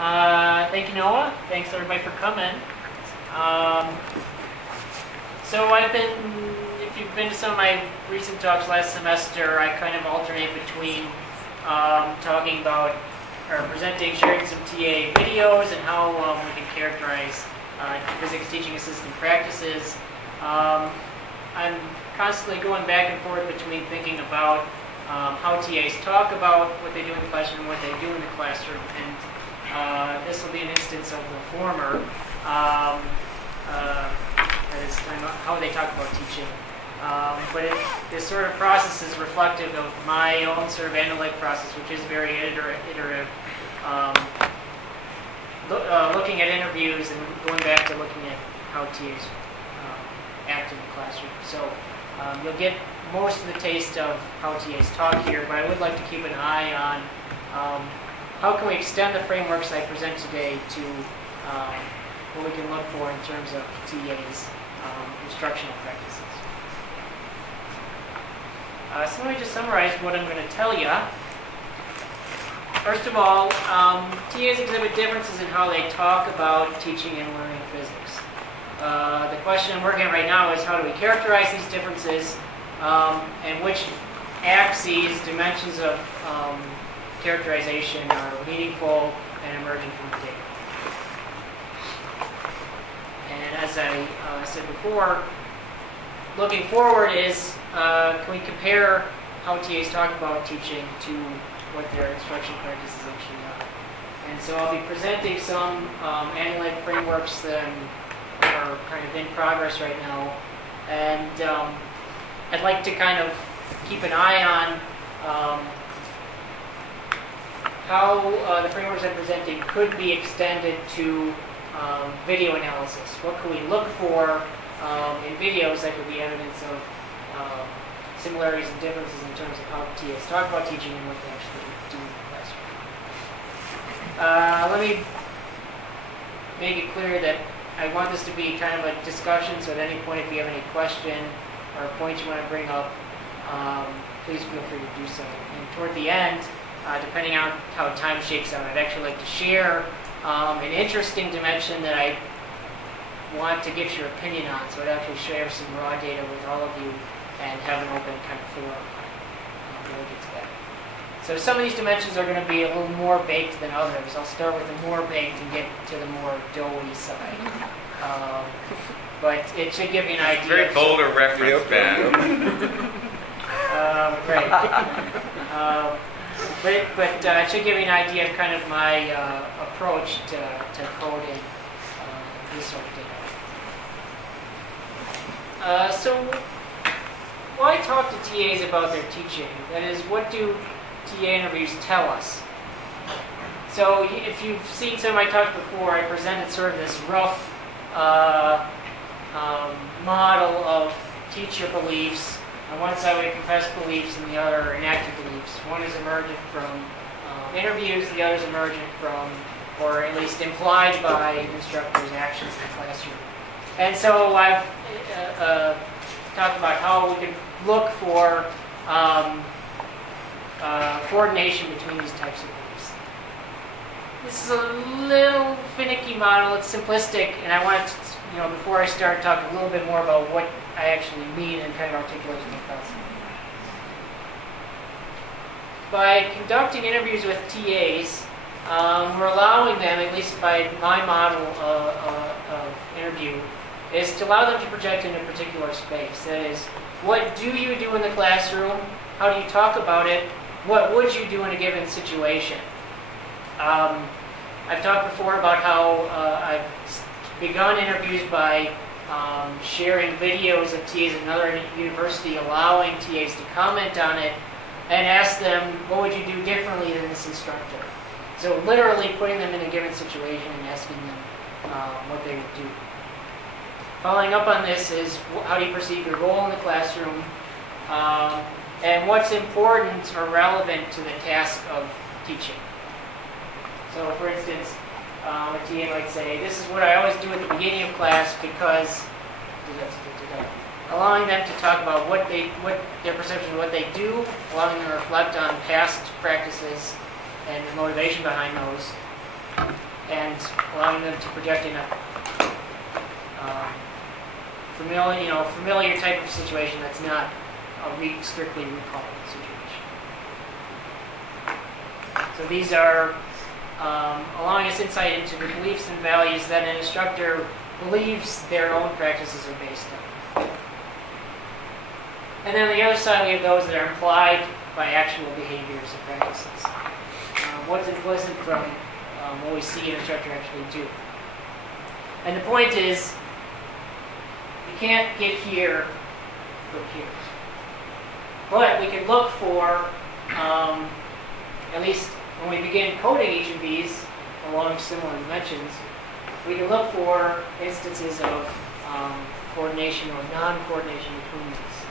Thank you, Noah. Thanks, everybody, for coming. So if you've been to some of my recent talks last semester, I kind of alternate between talking about or presenting, sharing some TA videos and how we can characterize physics teaching assistant practices. I'm constantly going back and forth between thinking about how TAs talk about what they do in the classroom and what they do in the classroom. And this will be an instance of the former. That is kind of how they talk about teaching. But this sort of process is reflective of my own sort of analytic process, which is very iterative. Looking at interviews and going back to looking at how TAs act in the classroom. So you'll get most of the taste of how TAs talk here, but I would like to keep an eye on how can we extend the frameworks I present today to what we can look for in terms of TAs' instructional practices. So let me just summarize what I'm going to tell you. First of all, TAs exhibit differences in how they talk about teaching and learning physics. The question I'm working on right now is how do we characterize these differences and which axes, dimensions of characterization are meaningful and emerging from the data. And as I said before, looking forward is can we compare how TAs talk about teaching to what their instruction practices actually are. And so I'll be presenting some analytic frameworks that are kind of in progress right now. And I'd like to kind of keep an eye on how the frameworks I'm presenting could be extended to video analysis. What can we look for in videos that could be evidence of similarities and differences in terms of how TAs talk about teaching and what they actually do in the classroom. Let me make it clear that I want this to be kind of a discussion, so at any point if you have any question or points you want to bring up, please feel free to do so. And toward the end, depending on how time shakes out, I'd actually like to share an interesting dimension that I want to get your opinion on. So I'd actually share some raw data with all of you and have an open kind of forum when we get to that. So some of these dimensions are going to be a little more baked than others. I'll start with the more baked and get to the more doughy side. But it should give you an idea. Very bolder reference, man. Right. But it should give you an idea of kind of my approach to coding this sort of data. So why talk to TAs about their teaching? That is, what do TA interviews tell us? So if you've seen some of my talks before, I presented sort of this rough model of teacher beliefs. On one side we have confessed beliefs and the other enacted beliefs. One is emergent from interviews, the other is emergent from, or at least implied by, instructors' actions in the classroom. And so I've talked about how we can look for coordination between these types of beliefs. This is a little finicky model. It's simplistic, and I want to, before I start, talk a little bit more about what I actually mean and kind of articulate my thoughts. By conducting interviews with TAs, we're allowing them, at least by my model of interview, is to allow them to project in a particular space. That is, what do you do in the classroom? How do you talk about it? What would you do in a given situation? I've talked before about how I've begun interviews by sharing videos of TAs at another university, allowing TAs to comment on it, and ask them, what would you do differently than this instructor? So literally putting them in a given situation and asking them what they would do. Following up on this is, how do you perceive your role in the classroom? And what's important or relevant to the task of teaching? So for instance, a TA might say, this is what I always do at the beginning of class because, allowing them to talk about what their perception of what they do, allowing them to reflect on past practices and the motivation behind those. and allowing them to project in a familiar type of situation that's not a strictly recall situation. So these are allowing us insight into the beliefs and values that an instructor believes their own practices are based on. And then on the other side, we have those that are implied by actual behaviors and practices. What's implicit from what we see an instructor actually do. And the point is, you can't get here from here. But we can look for, at least when we begin coding each of these along similar dimensions, we can look for instances of coordination or non-coordination between these.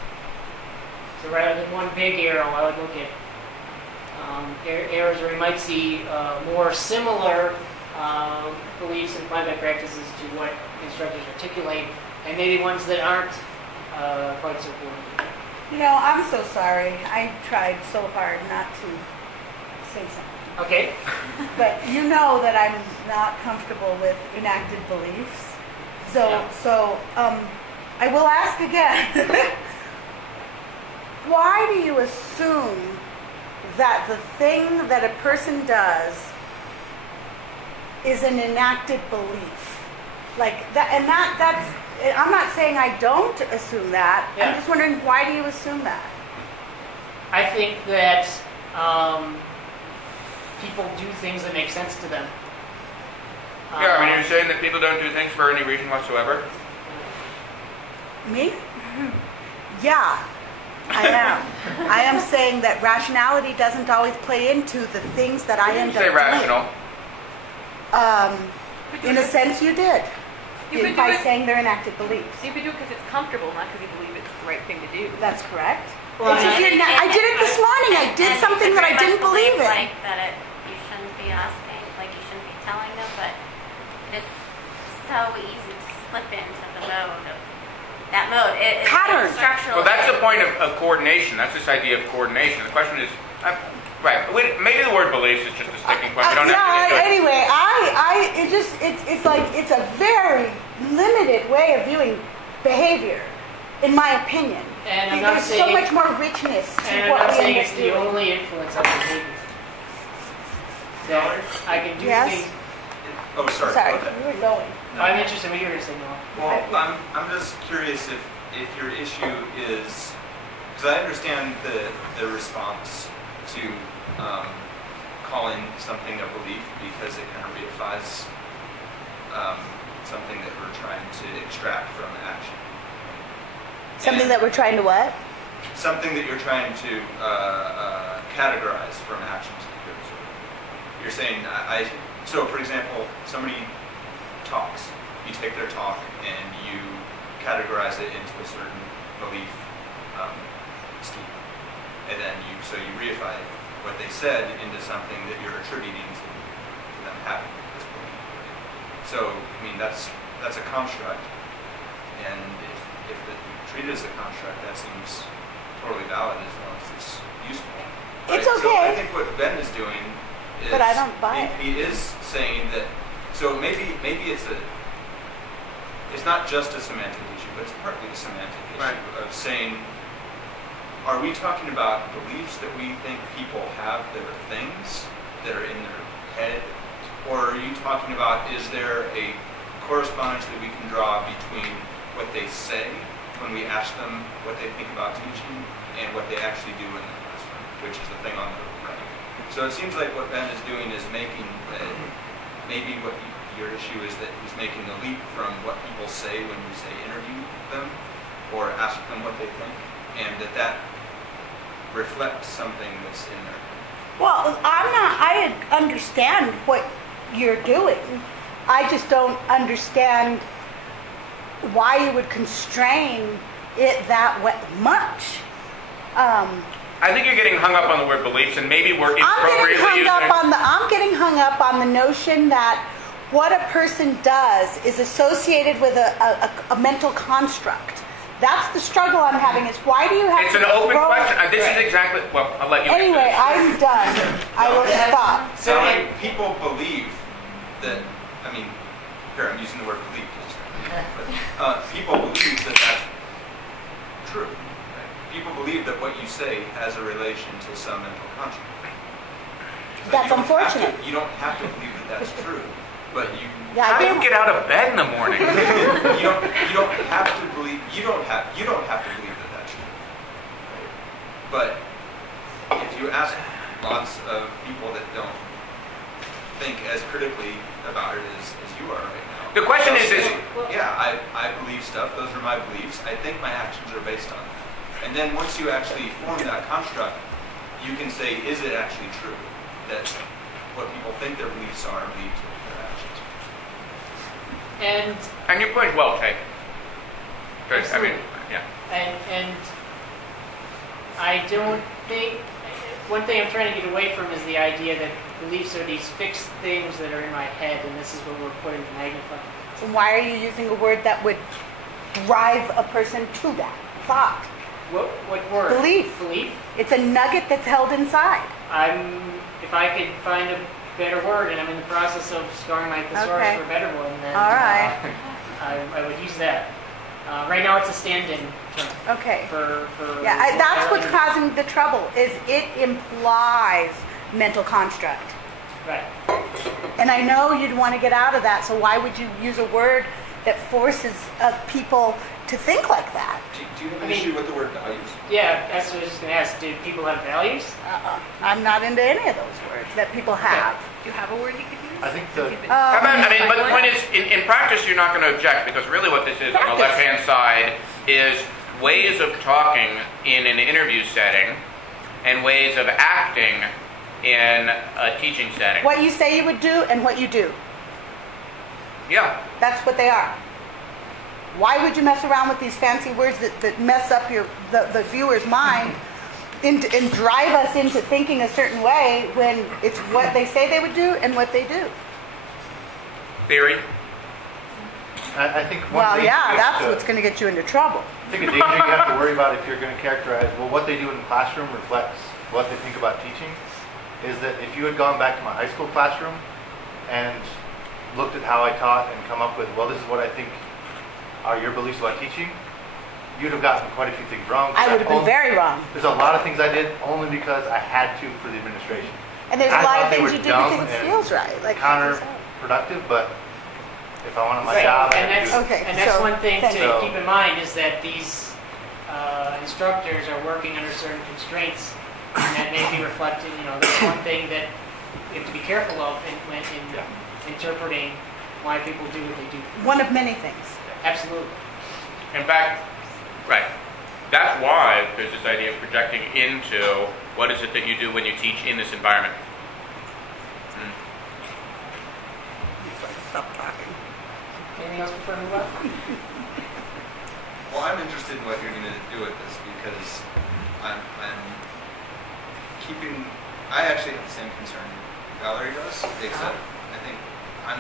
So rather than one big arrow, I would look at errors where we might see more similar beliefs and private practices to what instructors articulate, and maybe ones that aren't quite so coordinated. You know, I'm so sorry. I tried so hard not to say something. Okay. But you know that I'm not comfortable with enacted beliefs. So I will ask again. Why do you assume that the thing that a person does is an enacted belief? Like that, and that's, I'm not saying I don't assume that. Yeah. I'm just wondering, why do you assume that? I think that people do things that make sense to them. Yeah, I mean, you're saying that people don't do things for any reason whatsoever? Me? Yeah, I am. I am saying that rationality doesn't always play into the things that I end up doing. Say rational. In a sense, you did. By saying they're enacted beliefs. You could do it because it's comfortable, not because you believe it's the right thing to do. That's correct. Well, I did it this morning. I did something that I didn't believe in. Like that you shouldn't be asking, like you shouldn't be telling them, but it's so easy to slip into the mode of that mode. It's pattern. Structural. Well, that's the point of coordination. That's this idea of coordination. The question is, right? Maybe the word beliefs is just a sticking point. We don't have to get into it. Anyway, it's like it's a very limited way of viewing behavior, in my opinion. And I'm not There's saying so much more richness to and what I'm not we saying end it's up the doing. only influence on behavior. That I can do things. Oh, sorry. Sorry, Okay. we were going. No. I'm interested in what you're going to say, Noah. Well, I'm just curious if your issue is, because I understand the response to calling something a belief because it kind of reifies something that we're trying to extract from action. Something that we're trying to what? Something that you're trying to categorize from actions. You're saying, so for example, somebody talks. You take their talk and you categorize it into a certain belief scheme. And then you reify what they said into something that you're attributing to them having at this point. So, I mean, that's a construct. And if you treat it as a construct, that seems totally valid as long as it's useful. It's right? okay. So I think what Ben is doing is, but I don't buy it. He is saying that, so maybe it's not just a semantic issue, but it's partly a semantic issue of saying, are we talking about beliefs that we think people have that are things that are in their head? Or are you talking about, is there a correspondence that we can draw between what they say when we ask them what they think about teaching and what they actually do in the classroom, which is the thing on the right. So it seems like what Ben is doing is making, maybe what your issue is that he's making the leap from what people say when you say interview them or ask them what they think, and that reflects something that's in there. Well, I understand what you're doing. I just don't understand why you would constrain it that much. I think you're getting hung up on the word beliefs, and maybe we're inappropriately using it. I'm getting hung up on the notion that what a person does is associated with a mental construct. That's the struggle I'm having, is why do you have It's to an open grow? question. This is exactly, well, I'll let you Anyway, answer this. I'm done. I will stop. So people believe that, I mean, here I'm using the word believe, but people believe that that's true. Right? People believe that what you say has a relation to some mental construct. That's unfortunate. You don't have to believe that that's true, but you. Yeah, How do you get out of bed in the morning? you don't have to believe. You don't have to believe that that's true. Right? But if you ask lots of people that don't think as critically about it as you are right now. The question is, yeah, I believe stuff. Those are my beliefs. I think my actions are based on that. And then once you actually form that construct, you can say, is it actually true that what people think their beliefs are lead to their actions? And your point well taken. I mean, yeah. And I don't think, one thing I'm trying to get away from is the idea that beliefs are these fixed things that are in my head, and this is what we're putting the magnifying. So why are you using a word that would drive a person to that thought? What word? Belief. Belief? It's a nugget that's held inside. If I could find a better word, and I'm in the process of scoring my thesaurus Okay. for a better one, then All right. I would use that. Right now it's a stand-in term. Okay. For Yeah, that's what's causing the trouble, is it implies mental construct. Right. And I know you'd want to get out of that, so why would you use a word that forces people to think like that? Do you have an issue with the word values? Yeah, that's what I was just going to ask. Do people have values? I'm not into any of those words that people have. Do you have a word you could use? I think the How about, but the point is, in practice, you're not going to object, because really what this is on the Practice. left-hand side is ways of talking in an interview setting and ways of acting in a teaching setting. What you say you would do and what you do. Yeah. That's what they are. Why would you mess around with these fancy words that mess up the viewer's mind and drive us into thinking a certain way when it's what they say they would do and what they do? Theory? I think one Well, thing yeah, that's to- what's going to get you into trouble. I think a danger you have to worry about if you're going to characterize, well, what they do in the classroom reflects what they think about teaching, is that if you had gone back to my high school classroom and looked at how I taught and come up with, well, this is what I think are your beliefs about teaching, you'd have gotten quite a few things wrong. I would have been very wrong. There's a lot of things I did only because I had to for the administration. And there's I a lot thought of they things were you do dumb because it and feels right. Like counterproductive, but if I wanted my Right. job, I And had to that's, do it. Okay, and that's so one thing thank to you. keep in mind is that these instructors are working under certain constraints, and that may be reflected. That's one thing that you have to be careful of in interpreting why people do what they do. one of many things. Absolutely. In fact, right. That's why there's this idea of projecting into what is it that you do when you teach in this environment. Stop talking. Anything else before I move on? Well, I'm interested in what you're going to do with this because I'm keeping. I actually have the same concern Valerie does, except I think I'm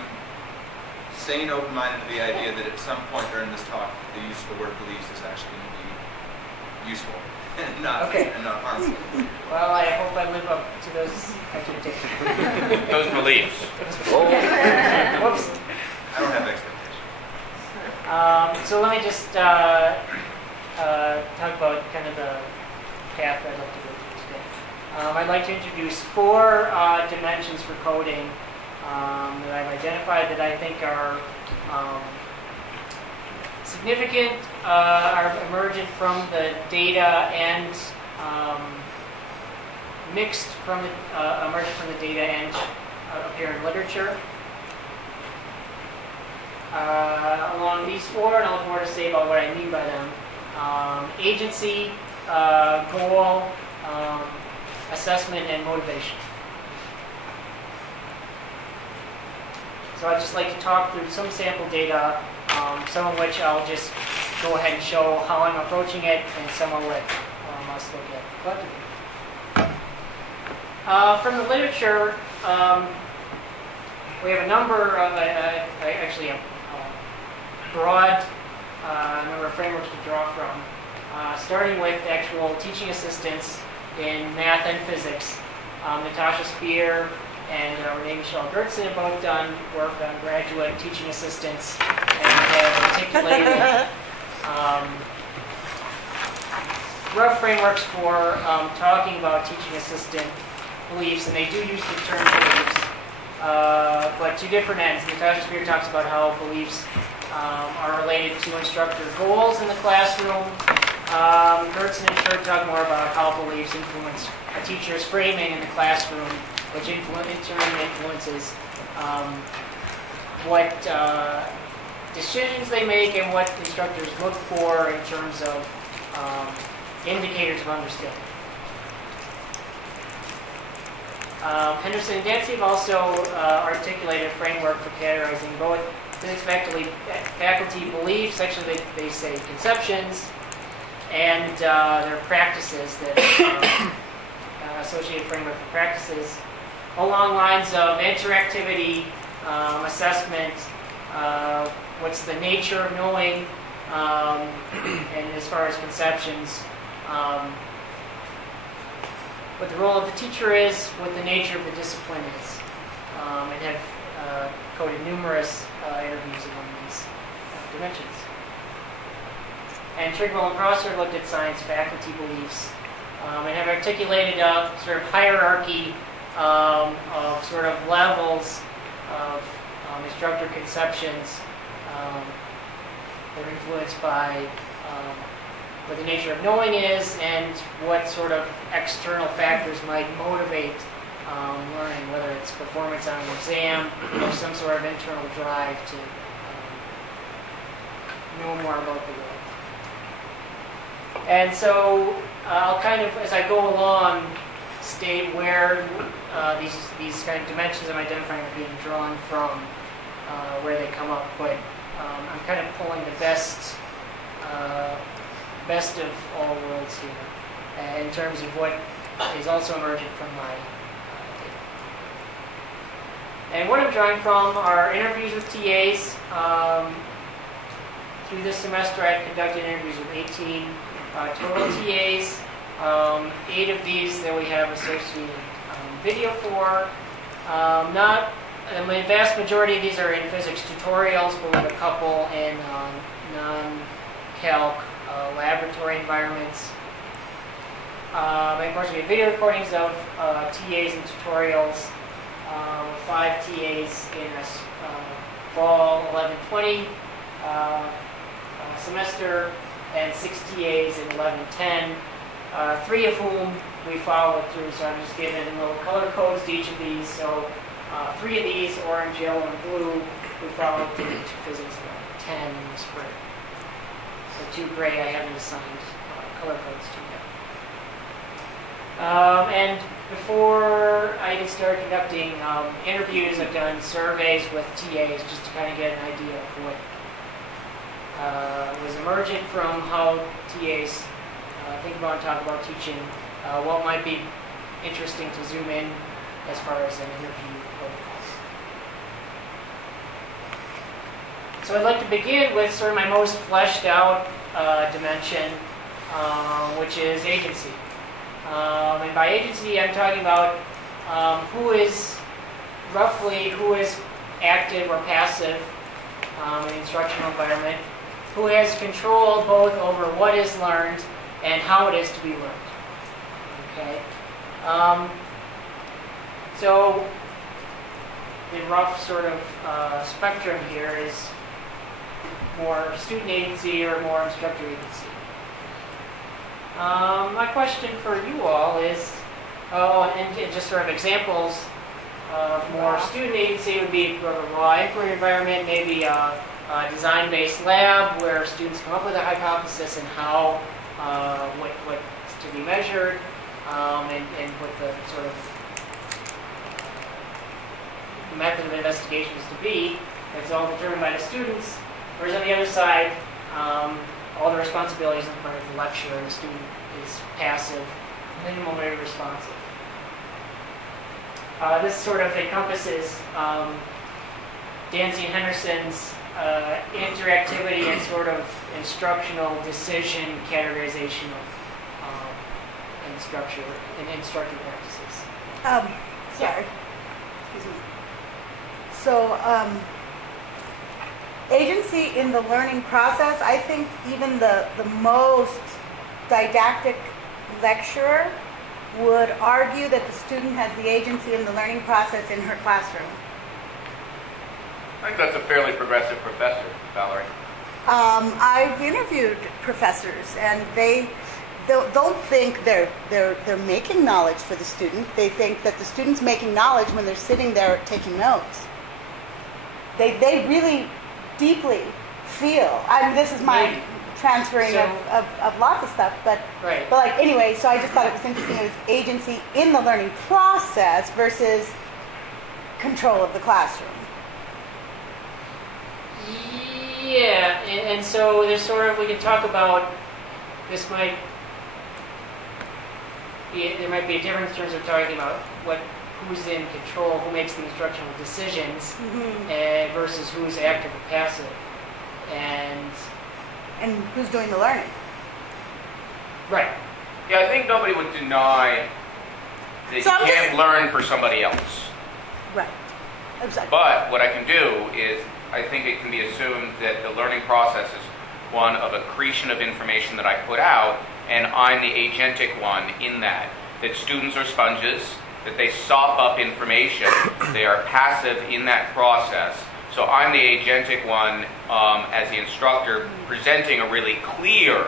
staying open-minded to the idea that at some point during this talk, the use of the word beliefs is actually going to be useful and not harmful. Well, I hope I live up to those expectations. Those beliefs. Whoops. I don't have expectations. So let me just talk about kind of the path I'd like to go through today. I'd like to introduce 4 dimensions for coding that I've identified that I think are significant, are emergent from the data and mixed from the emergent from the data and appear in literature. Along these 4, and I'll have more to say about what I mean by them. Agency, goal, assessment, and motivation. So I'd just like to talk through some sample data, some of which I'll just go ahead and show how I'm approaching it, and some of what let's look at collectively. From the literature, we have a number of, actually a broad number of frameworks to draw from, starting with actual teaching assistants in math and physics. Natasha Spear, and Renee Michelle Gertzen have both done work on graduate teaching assistants and have articulated rough frameworks for talking about teaching assistant beliefs, and they do use the term beliefs, but to different ends. Natasha Spear talks about how beliefs are related to instructor goals in the classroom. Gertzen and Schur talk more about how beliefs influence a teacher's framing in the classroom, which in turn influences what decisions they make and what instructors look for in terms of indicators of understanding. Henderson and Dancy have also articulated a framework for categorizing both physics faculty beliefs, actually they say conceptions, and their practices, that associated framework for practices, along lines of interactivity, assessment, what's the nature of knowing, and as far as conceptions, what the role of the teacher is, what the nature of the discipline is, and have coded numerous interviews along these dimensions. And Trigwell and Prosser looked at science faculty beliefs and have articulated a sort of hierarchy of sort of levels of instructor conceptions that are influenced by what the nature of knowing is and what sort of external factors might motivate learning, whether it's performance on an exam or some sort of internal drive to know more about the world. And so I'll kind of, as I go along, state where these kind of dimensions I'm identifying are being drawn from, where they come up. But I'm kind of pulling the best of all worlds here in terms of what is also emergent from my data. And what I'm drawing from are interviews with TAs. Through this semester, I've conducted interviews with 18 total TAs. 8 of these that we have associated video for. The vast majority of these are in physics tutorials, but we have a couple in non-calc laboratory environments. And of course, we have video recordings of TAs and tutorials. 5 TAs in a fall 11-20 semester, and 6 TAs in 11-10. 3 of whom we followed through, so I'm just giving little color codes to each of these. So 3 of these, orange, yellow, and blue, we followed through to physics 10 in the spring. So 2 gray I haven't assigned color codes to yet. And before I even started conducting interviews, I've done surveys with TAs just to kind of get an idea of what was emergent from how TAs think about and talk about teaching, what might be interesting to zoom in as far as an interview protocol. So I'd like to begin with sort of my most fleshed out dimension, which is agency. And by agency, I'm talking about who is active or passive in the instructional environment, who has control both over what is learned and how it is to be learned. Okay. So the rough sort of spectrum here is more student agency or more instructor agency. My question for you all is, and just sort of examples of more student agency would be sort of a raw inquiry environment, maybe a design-based lab where students come up with a hypothesis and how what's to be measured, and what the sort of method of investigation is to be. It's all determined by the students. Whereas on the other side, all the responsibilities in front of the lecturer, and the student is passive, minimally responsive. This sort of encompasses Dancy and Henderson's interactivity and sort of instructional decision categorization of instructor practices. Sorry. Excuse me. So, agency in the learning process, I think even the most didactic lecturer would argue that the student has the agency in the learning process in her classroom. I think that's a fairly progressive professor, Valerie. I've interviewed professors, and they don't think they're making knowledge for the student. They think that the student's making knowledge when they're sitting there taking notes. They really deeply feel. I mean, this is my transferring of lots of stuff, but Right. but like anyway. So I just thought it was interesting. It was agency in the learning process versus control of the classroom. Yeah, and so there's sort of, we can talk about, this might be, there might be a difference in terms of talking about who's in control, who makes the instructional decisions, versus who's active or passive, and who's doing the learning. right. Yeah, I think nobody would deny that So you I'm can't learn for somebody else. Right. Exactly. But what I can do is, I think it can be assumed that the learning process is one of accretion of information that I put out, and I'm the agentic one in that. That students are sponges, that they sop up information, they are passive in that process. So I'm the agentic one as the instructor, presenting a really clear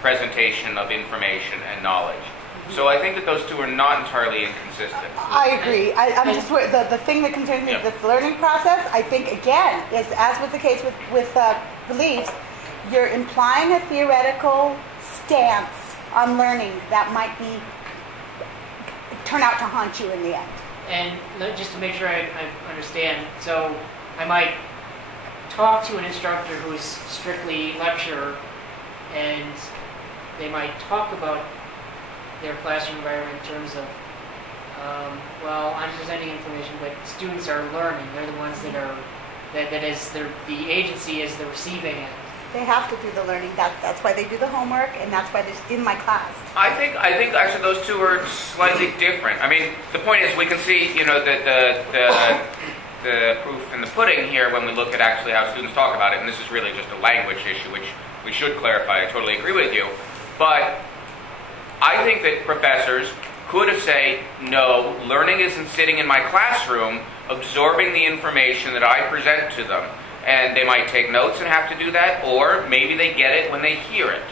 presentation of information and knowledge. So I think that those two are not entirely inconsistent. I agree. I'm just the thing that concerns me is this learning process. I think again is, as was the case with beliefs, you're implying a theoretical stance on learning that might turn out to haunt you in the end. And just to make sure I understand, so I might talk to an instructor who is strictly lecturer, and they might talk about their classroom environment in terms of, well, I'm presenting information, but students are learning. They're the ones that are, the agency is the receiving end. They have to do the learning. That's why they do the homework, and that's why they're in my class. I think actually those two are slightly different. I mean, the point is we can see, the proof in the pudding here when we look at actually how students talk about it, and this is really just a language issue, which we should clarify. I totally agree with you. But I think that professors could have said, no, learning isn't sitting in my classroom absorbing the information that I present to them. And they might take notes and have to do that, or maybe they get it when they hear it.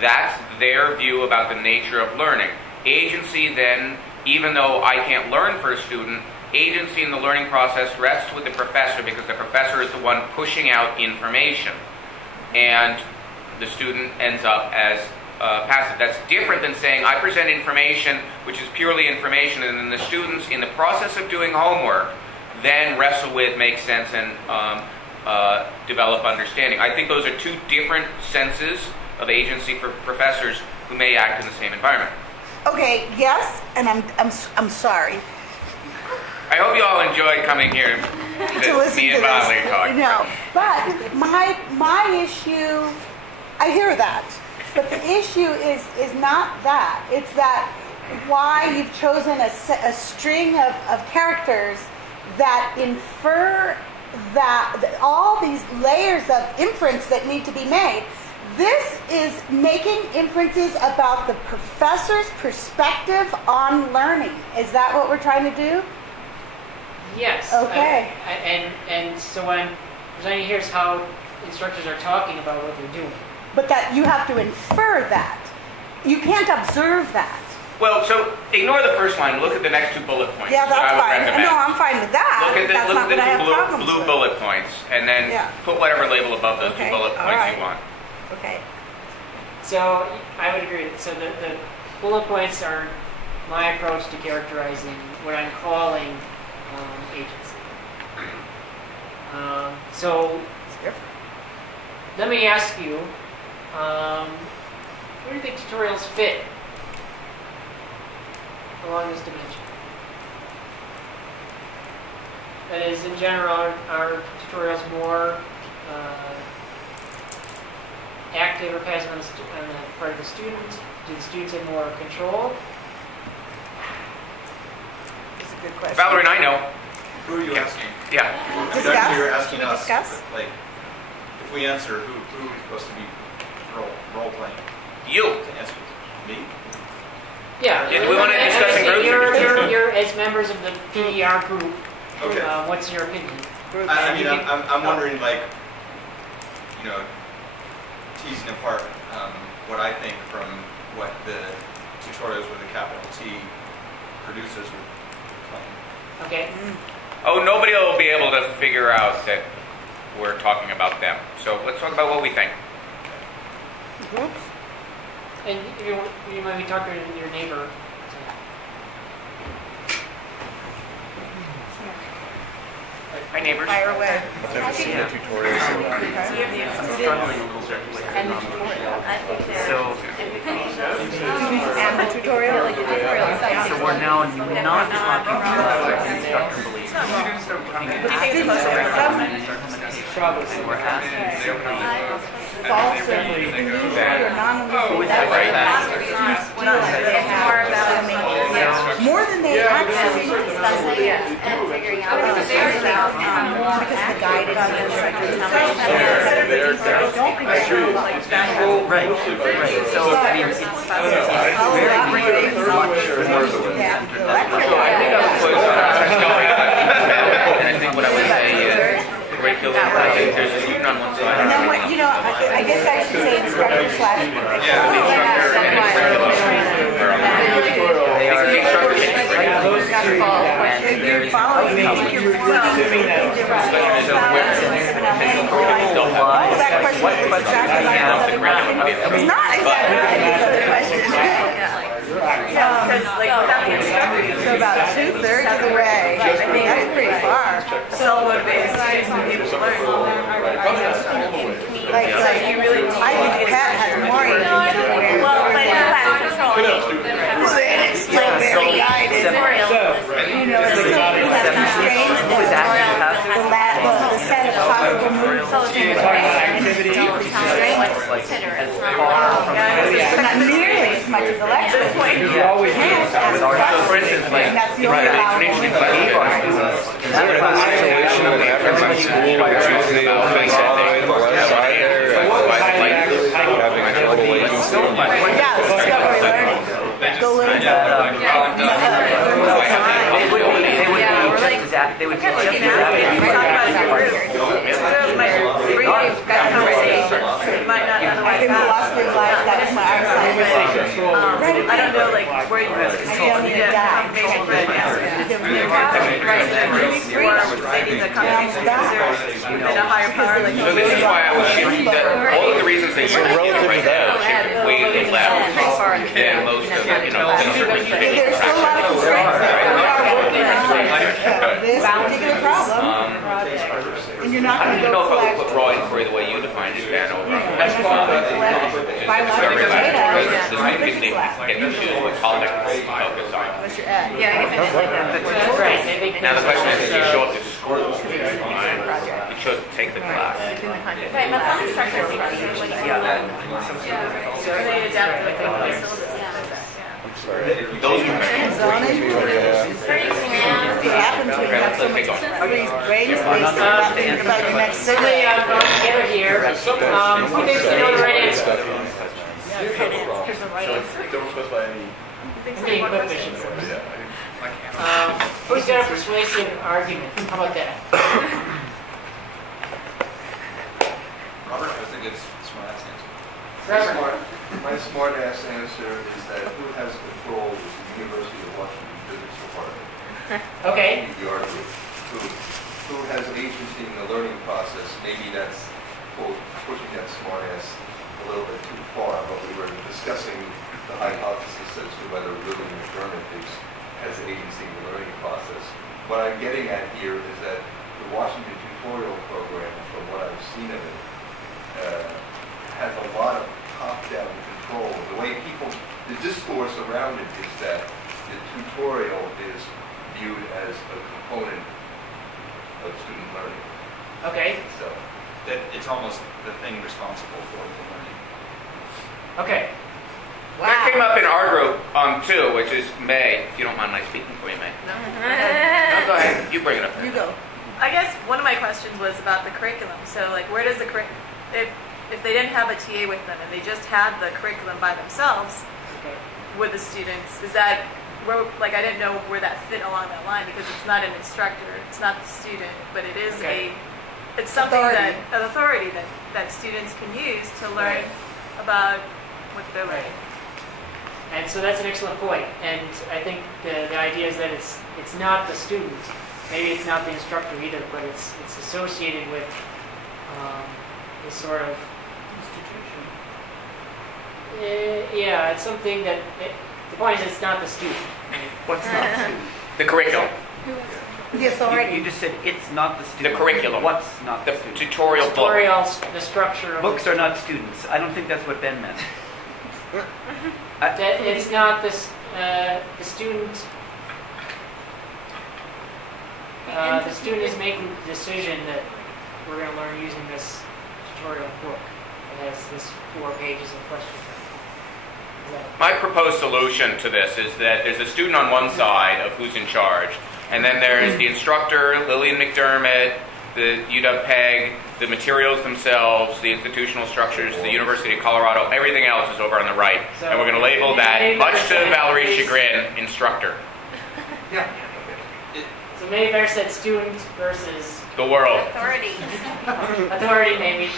That's their view about the nature of learning. Agency then, even though I can't learn for a student, agency in the learning process rests with the professor, because the professor is the one pushing out information. And the student ends up as passive. That's different than saying I present information, which is purely information, and then the students, in the process of doing homework, then wrestle with, make sense, and develop understanding. I think those are two different senses of agency for professors who may act in the same environment. Okay, yes, and I'm sorry. I hope you all enjoyed coming here To listen me to and Valerie this. talk. No, but my issue, I hear that, but the issue is not that. It's that why you've chosen a string of characters that infer that all these layers of inference that need to be made. This is making inferences about the professor's perspective on learning. Is that what we're trying to do? Yes. Okay. And so what I'm presenting here is how instructors are talking about what they're doing. But that you have to infer that. You can't observe that. Well, so ignore the first line. Look at the next two bullet points. Yeah, that's I would fine. recommend. No, I'm fine with that. Look at That's not what I have the problems blue with. bullet points, and then put whatever label above those Okay, two bullet all points right. you want. Okay. So I would agree. So the bullet points are my approach to characterizing what I'm calling agency. So let me ask you, where do you think tutorials fit along this dimension? That is, in general, are tutorials more active or passive on the part of the student? Do the students have more control? That's a good question. Valerie and I know. Who are you asking? Yeah. I'm Discuss. talking you're asking Should we us. discuss? but, Like, if we answer, who are we supposed to be role playing You. to answer? Me? Yeah. Yeah, do we wanna discuss in groups or- You're as members of the PDR group. Okay. What's your opinion? I mean, I'm wondering, like, you know, teasing apart what I think from what the tutorials with a capital T producers would claim. Okay. Oh, nobody will be able to figure out that we're talking about them. So let's talk about what we think. Groups? And you might be talking to your neighbor. Hi, neighbors. Fire away. I've seen the tutorials. Okay. Struggling a little bit with And the tutorial. So, And the tutorial? so we're now not talking about instructor beliefs. And we're asking somebody False or illusory or non-illusory. That's Right. more than they actually discussing and figuring out because the guidance and instructors don't think it's true. right, right. So I mean, it's and I think what I would say is great field of I think there's a student on one side. And then what, you know, I guess I should say instructor slash. Yeah, the instructor and a curriculum are on the They are the instructor and and there is Following, you think you're why that question what is questions exactly we like have the other question. It's not exactly like the other question. So about 2/3 of the way. I think that's pretty far. Self-motivated students and people learn. Like, you really I think Pat has more agency. well, but in class control, It's still very guided. You know, it's still constrained. The set of possible moves. so it's still constrained what to consider. It's not Not nearly as much as electric. So for instance, like, And that's the only allowable move. Yeah, it's discovery learning. Go learn. They would We're talking about it in group. So it might bring up that conversation. You might not I otherwise think have. philosophy of life, that was my assignment. I don't know, like, where you have control. You need a combination of ideas. Right. Or they need a combination of within a higher power. Like, So this is why I was shooting that all of the reasons that you're thinking right now shift way to the left than most of, you know, than certainly There's still a lot of constraints that we are working on this particular problem, and you're not I going to don't know go if I would collect put raw inquiry the way you defined it, Ben, over on the collect biological data this in might be physics lab. get to politics focus on. What's your ed? yeah, I guess I did like that. Right. I think Now the that's, question is, if you show up to school, you chose to take the class. Right, but some instructors think they what you So they adapt to the syllabus. Those are Zoning. If you happen to have so much brain space about thinking about your next so they cigarette. gone together here. Who thinks they know the right answer? Here's the right answer. Don't specify any. I'm getting quick vision. Yeah. Who's got a persuasive argument? How about that? Robert, that was a good smart ass answer. Reverend. My smart ass answer is that who has control is the University of Washington Physics Department. Okay. PBR group. Who has agency in the learning process? Maybe that's pushing that smart ass a little bit too far, but we were discussing the hypothesis as to whether William McDermott has agency in the learning process. What I'm getting at here is that the Washington tutorial program, from what I've seen of it, has a lot of top-down control. The way the discourse around it is that the tutorial is viewed as a component of student learning. Okay. So, That it's almost the thing responsible for the learning. Okay. That came up in our group too, which is May. If you don't mind my speaking for you, May. No, go ahead. You bring it up. You go. I guess one of my questions was about the curriculum. So, like, where does the if they didn't have a TA with them and they just had the curriculum by themselves, with the students, is that where? Like, I didn't know where that fit along that line because it's not an instructor, it's not the student, but it is it's something an authority that students can use to learn about what they're learning. And so that's an excellent point. And I think the idea is that it's not the student. Maybe it's not the instructor either, but it's associated with this sort of institution. Yeah, it's something that the point is it's not the student. What's not the student? The curriculum. The authority. You just said it's not the student. The curriculum. What's not the student? Tutorial book. Tutorials, the structure of Books are not students. I don't think that's what Ben meant. that it's not the student. The student is making the decision that we're going to learn using this tutorial book. It has this 4 pages of questions. My proposed solution to this is that there's a student on one side of who's in charge, and then there's the instructor, Lillian McDermott, the UW-PEG, the materials themselves, the institutional structures, the University of Colorado, everything else is over on the right. So, and we're going to label that, much to Valerie's chagrin, instructor. Yeah. So maybe better said student versus The world. Authority. authority, maybe.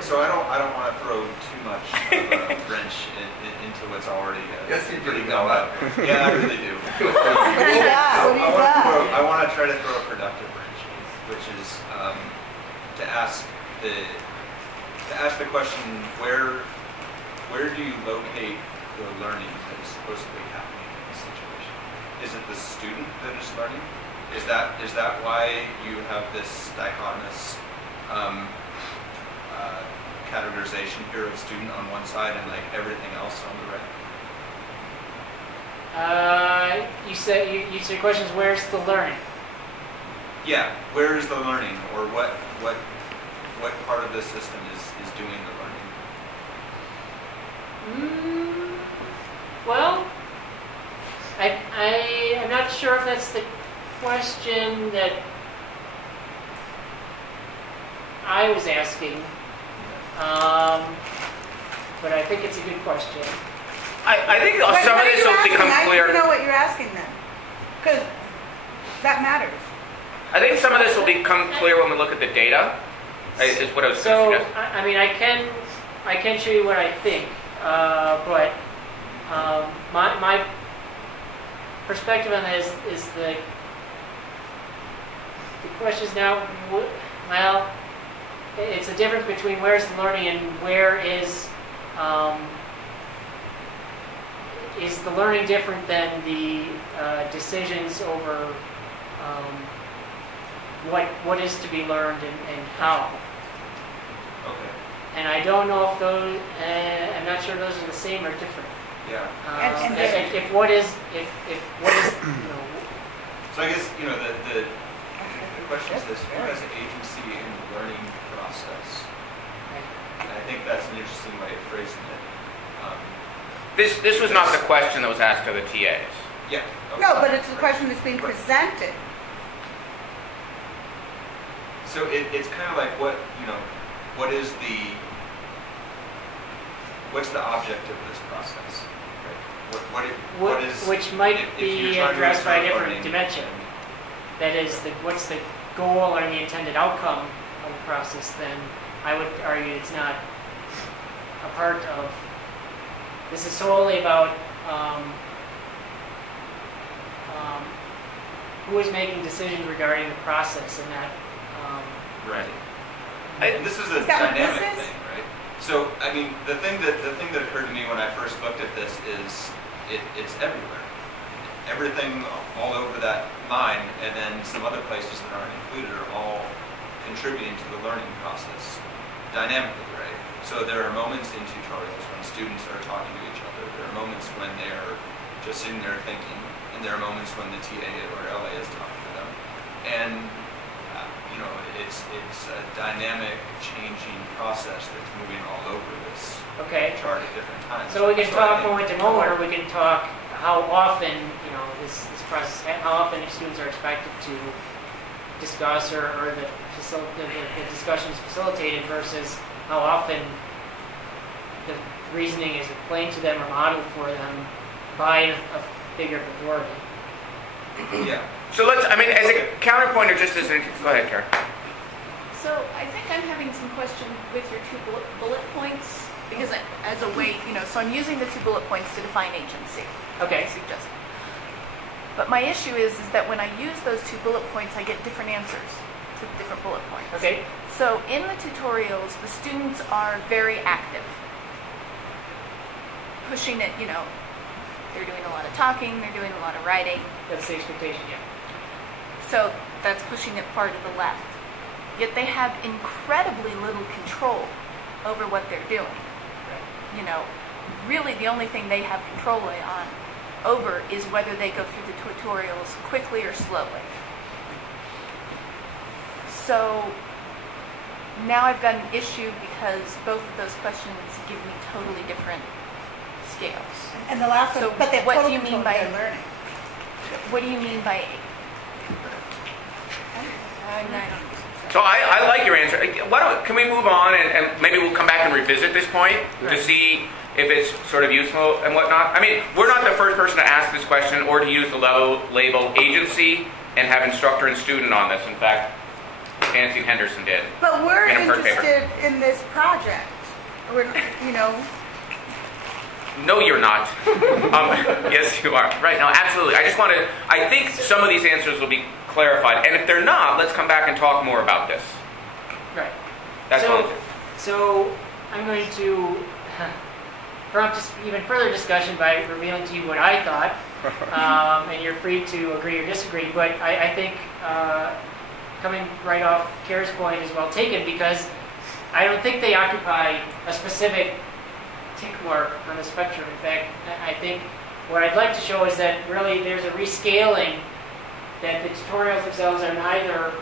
So I don't want to throw too much of a wrench into what's already Yes, you do. pretty gummed up. Yeah, I really do. What do you got? I want to try to throw a productive wrench, which is to ask the question, where do you locate the learning that is supposedly happening in this situation? Is it the student that is learning? Is that why you have this dichotomous categorization here of student on one side and like everything else on the right? You said your question is where's the learning? Yeah, where is the learning, or what part of the system is doing the learning? Well, I'm not sure if that's the question that I was asking, but I think it's a good question. I think some of this will become clear. I don't know what you're asking then, because that matters. I think some of this will become clear when we look at the data, is what I was So, going to suggest. I mean, I can show you what I think, but my perspective on this is the question is now, well, it's a difference between where's the learning and where is the learning different than the decisions over what is to be learned and how. Okay. And I don't know if those, I'm not sure those are the same or different. Yeah. If what is, you know. So I guess the question is this: who has agency in the learning process? And I think that's an interesting way of phrasing it. This was not the question that was asked of the TAs. Yeah. Okay. No, but it's the question that's being presented. So it's kind of like what's the object of this process? Right? What is which might if be you're trying to addressed by a observe different learning, dimension. That is, what's the goal or the intended outcome of the process? Then I would argue it's not a part of. This is solely about who is making decisions regarding the process, and not. Right. And this is a Is that what dynamic this is? thing, right? So, I mean, the thing that occurred to me when I first looked at this is it's everywhere. Everything all over that line, and then some other places that aren't included are all contributing to the learning process dynamically, right? So there are moments in tutorials when students are talking to each other. There are moments when they're just sitting there thinking, and there are moments when the TA or LA is talking to them. And it's it's a dynamic, changing process that's moving all over this Okay. chart at different times. So we can I talk think- moment to moment, or we can talk how often, this process, how often students are expected to discuss, or the discussion is facilitated versus how often the reasoning is explained to them or modeled for them by a figure of authority. Yeah. So let's, as a counterpoint, or just as an, go ahead, Karen. So I think I'm having some question with your two bullet points, because as a way, so I'm using the two bullet points to define agency. Okay. I suggest. But my issue is that when I use those two bullet points, I get different answers to the different bullet points. Okay. So in the tutorials, the students are very active, pushing it, they're doing a lot of talking, they're doing a lot of writing. That's the expectation, yeah. So that's pushing it far to the left. Yet they have incredibly little control over what they're doing. Right. Really the only thing they have control over is whether they go through the tutorials quickly or slowly. So now I've got an issue because both of those questions give me totally different scales. And the last So one, but they have what total do you mean control of by- their learning. What do you mean by? I don't know. So I like your answer. Can we move on and maybe we'll come back and revisit this point to see if it's sort of useful and whatnot? We're not the first person to ask this question or to use the label agency and have instructor and student on this. In fact, Nancy Henderson did. But we're in her paper. interested in this project. We're, No, you're not. Yes, you are. Right, no, absolutely. I think some of these answers will be clarified. And if they're not, let's come back and talk more about this. Right. That's all. So I'm going to prompt even further discussion by revealing to you what I thought. And you're free to agree or disagree. But I think coming right off Kara's point is well taken, because I don't think they occupy a specific tick mark on the spectrum. In fact, I think what I'd like to show is that really there's a rescaling, that the tutorials themselves are neither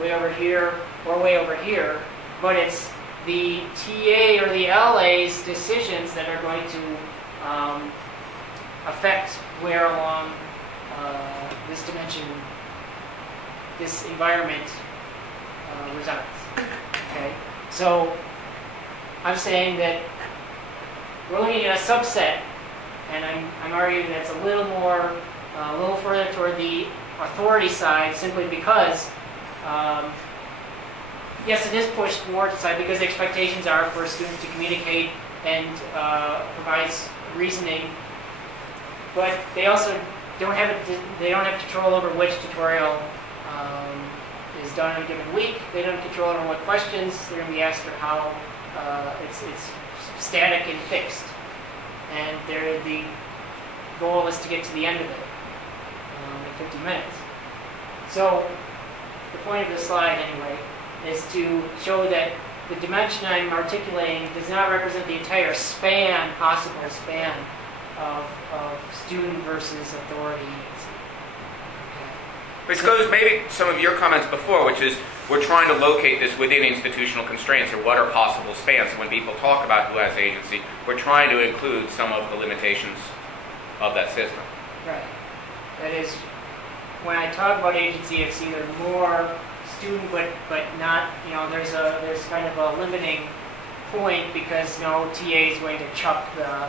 way over here or way over here, but it's the TA or the LA's decisions that are going to affect where along this dimension, this environment resides. Okay, so I'm saying that we're looking at a subset, and I'm arguing that's a little further toward the authority side, simply because, yes, it is pushed more to the side because the expectations are for students to communicate and provides reasoning, but they also don't have control over which tutorial is done in a given week. They don't have control over what questions they're going to be asked or how. It's static and fixed, and the goal is to get to the end of it in 50 minutes. So the point of this slide, anyway, is to show that the dimension I'm articulating does not represent the entire possible span of student versus authority. Which goes maybe some of your comments before, which is we're trying to locate this within institutional constraints, or what are possible spans. So when people talk about who has agency, we're trying to include some of the limitations of that system. Right. That is, when I talk about agency, it's either more student, but not. There's kind of a limiting point, because no TA is going to chuck the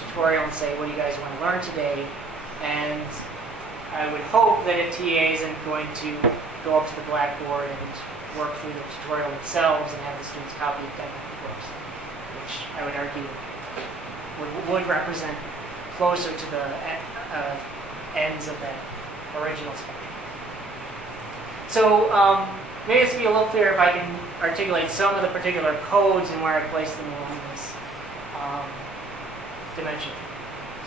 tutorial and say, "What do you guys want to learn today?" And I would hope that a TA isn't going to go up to the blackboard and work through the tutorial themselves and have the students copy technical books, which I would argue would represent closer to the ends of that original spectrum. So maybe it's be a little clearer if I can articulate some of the particular codes and where I place them along this dimension.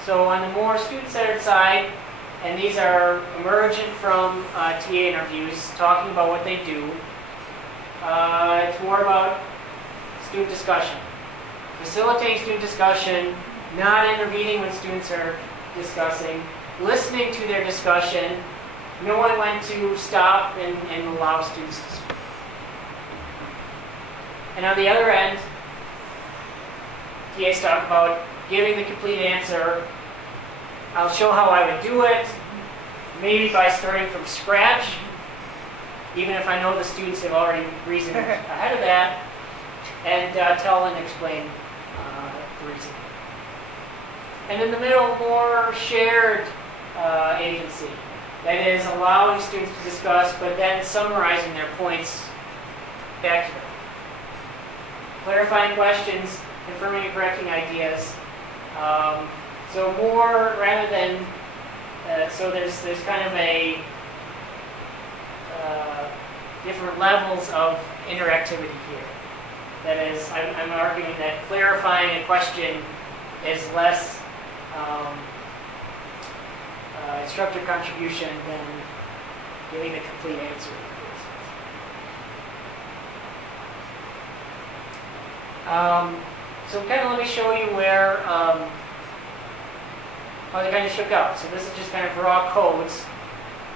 So on the more student-centered side, and these are emergent from TA interviews, talking about what they do. It's more about student discussion. Facilitating student discussion, not intervening when students are discussing, listening to their discussion, knowing when to stop and allow students to speak. And on the other end, TAs talk about giving the complete answer. I'll show how I would do it, maybe by starting from scratch, even if I know the students have already reasoned ahead of that, and tell and explain the reason. And in the middle, more shared agency. That is, allowing students to discuss, but then summarizing their points back to them. Clarifying questions, confirming and correcting ideas. So more, rather than, so there's kind of a different levels of interactivity here. That is, I'm arguing that clarifying a question is less instructor contribution than giving the complete answer. So kind of let me show you where how they kind of shook out. So this is just kind of raw codes.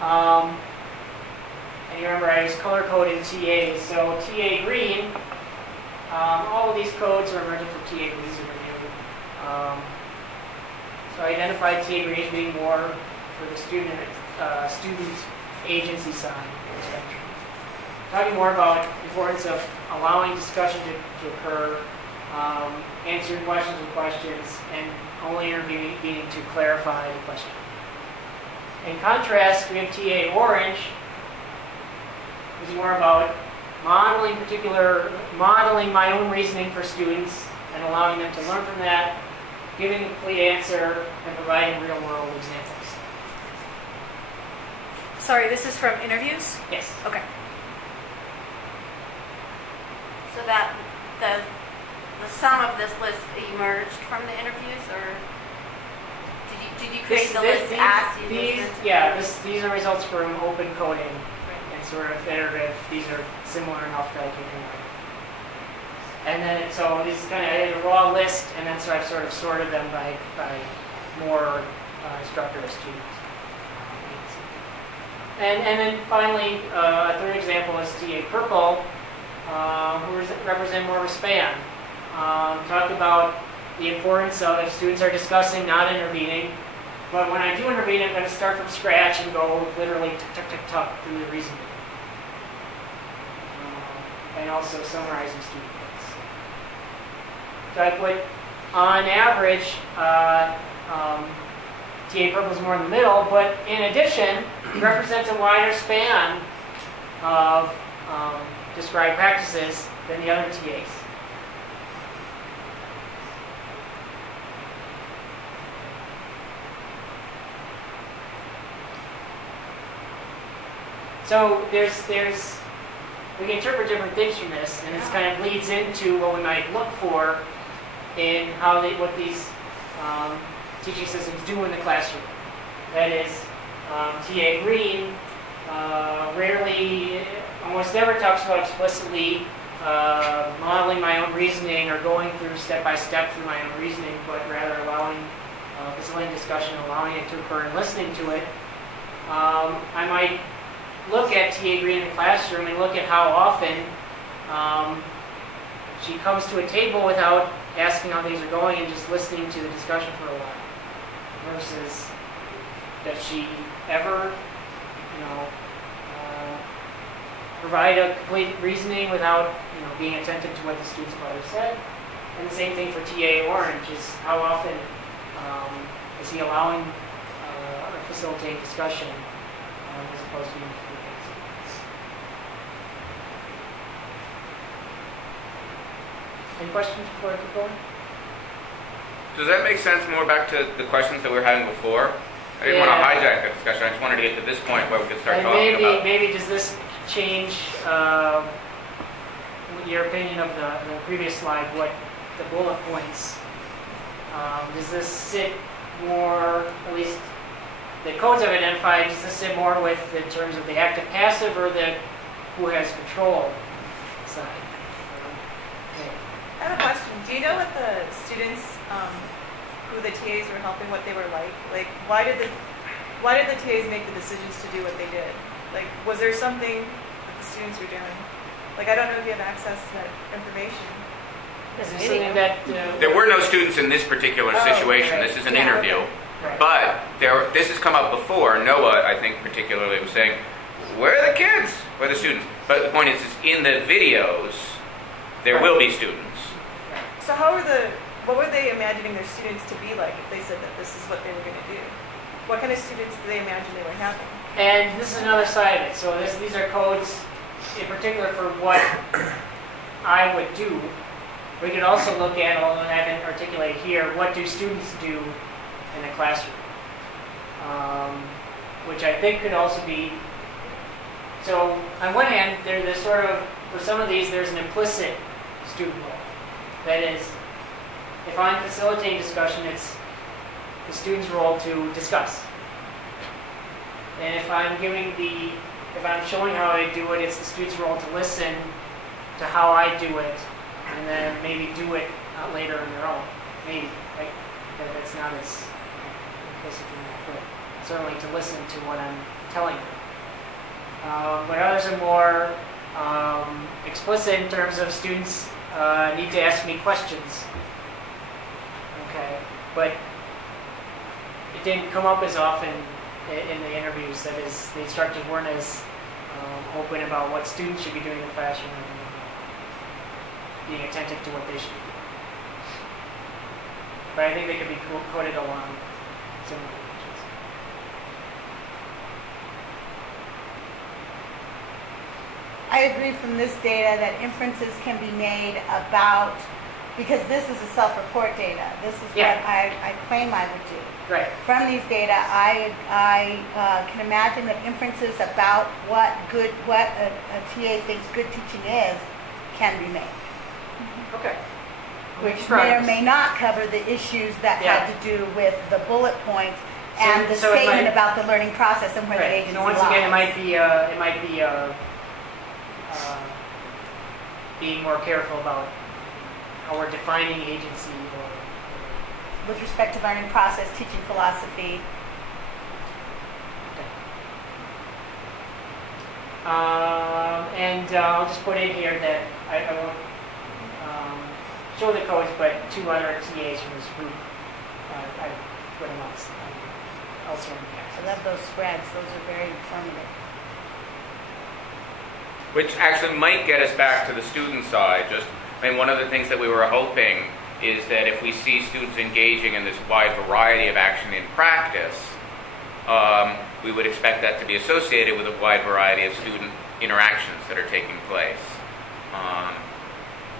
And you remember I was color coding TAs. So TA green, all of these codes are emergent from TA green. So I identified TA green as being more for the student agency side of the spectrum. Talking more about the importance of allowing discussion to occur, answering questions with questions, and only intervening to clarify the question. In contrast, we have TA orange, which is more about modeling my own reasoning for students and allowing them to learn from that, giving a complete answer, and providing real-world examples. Sorry, this is from interviews? Yes. Okay. So that the sum of this list emerged from the interviews, or did you create the list as you listened? Yeah, these are results from open coding and sort of iterative. These are similar enough that I can combine. And then so this is kind of a raw list, and then so I've sort of sorted them by more instructor or student. And then finally, a third example is TA purple, who represent more of a span. Talked about the importance of if students are discussing, not intervening. But when I do intervene, I'm going to start from scratch and go literally tuck through the reasoning. And also summarizing student points. So I put, on average, TA purple is more in the middle, but in addition, represents a wider span of described practices than the other TAs. So we can interpret different things from this, and this kind of leads into what we might look for in what these teaching systems do in the classroom. That is, TA green rarely, almost never talks about explicitly modeling my own reasoning or going through step by step through my own reasoning, but rather allowing facilitating discussion, allowing it to occur and listening to it. I might look at TA green in the classroom and look at how often she comes to a table without asking how things are going and just listening to the discussion for a while. Versus, does she ever, provide a complete reasoning without, being attentive to what the students have already said? And the same thing for TA orange is how often is he allowing or facilitating discussion as opposed to being Any questions before I keep going? Does that make sense more back to the questions that we were having before? I didn't want to hijack the discussion. I just wanted to get to this point where we could start talking about... Maybe does this change your opinion of the previous slide, what the bullet points? Does this sit more, at least the codes I've identified, does this sit more with in terms of the active-passive or the who has control side? I have a question. Do you know what the students, who the TAs were helping, what they were like? Like, why did the TAs make the decisions to do what they did? Like, was there something that the students were doing? Like, I don't know if you have access to that information. Is this something that... There were no students in this particular situation. right. This is an Yeah, interview. okay. Right. But this has come up before. Noah, I think, particularly was saying, where are the kids? Where are the students? But the point is in the videos, there will be students. So what were they imagining their students to be like if they said that this is what they were going to do? What kind of students do they imagine they were having? And this is another side of it. So these are codes in particular for what I would do. We could also look at, although I haven't articulated here, what do students do in the classroom? Which I think could also be... So on one hand, there's sort of, for some of these, there's an implicit student role. That is, if I'm facilitating discussion, it's the student's role to discuss. And if I'm showing how I do it, it's the student's role to listen to how I do it, and then maybe do it later on their own. Maybe, right? That's not as implicit in that, but certainly to listen to what I'm telling them. But others are more explicit in terms of students need to ask me questions. Okay, but it didn't come up as often in the interviews. That is, the instructors weren't as open about what students should be doing in the classroom and being attentive to what they should be doing. But I think they could be coded along similar languages. I agree from this data that inferences can be made about, because this is a self-report data. This is what I claim I would do. Right. From these data, I can imagine that inferences about what a TA thinks good teaching is can be made. Okay. Which may or may not cover the issues that have to do with the bullet points and the statement about the learning process and where the agency lies. So once again, it might be being more careful about how we're defining agency or with respect to learning process, teaching philosophy. And I'll just put in here that I won't show the codes, but two other TAs from this group I put them elsewhere in the I access. love those spreads. Those are very informative. Which actually might get us back to the student side. One of the things that we were hoping is that if we see students engaging in this wide variety of action in practice, we would expect that to be associated with a wide variety of student interactions that are taking place.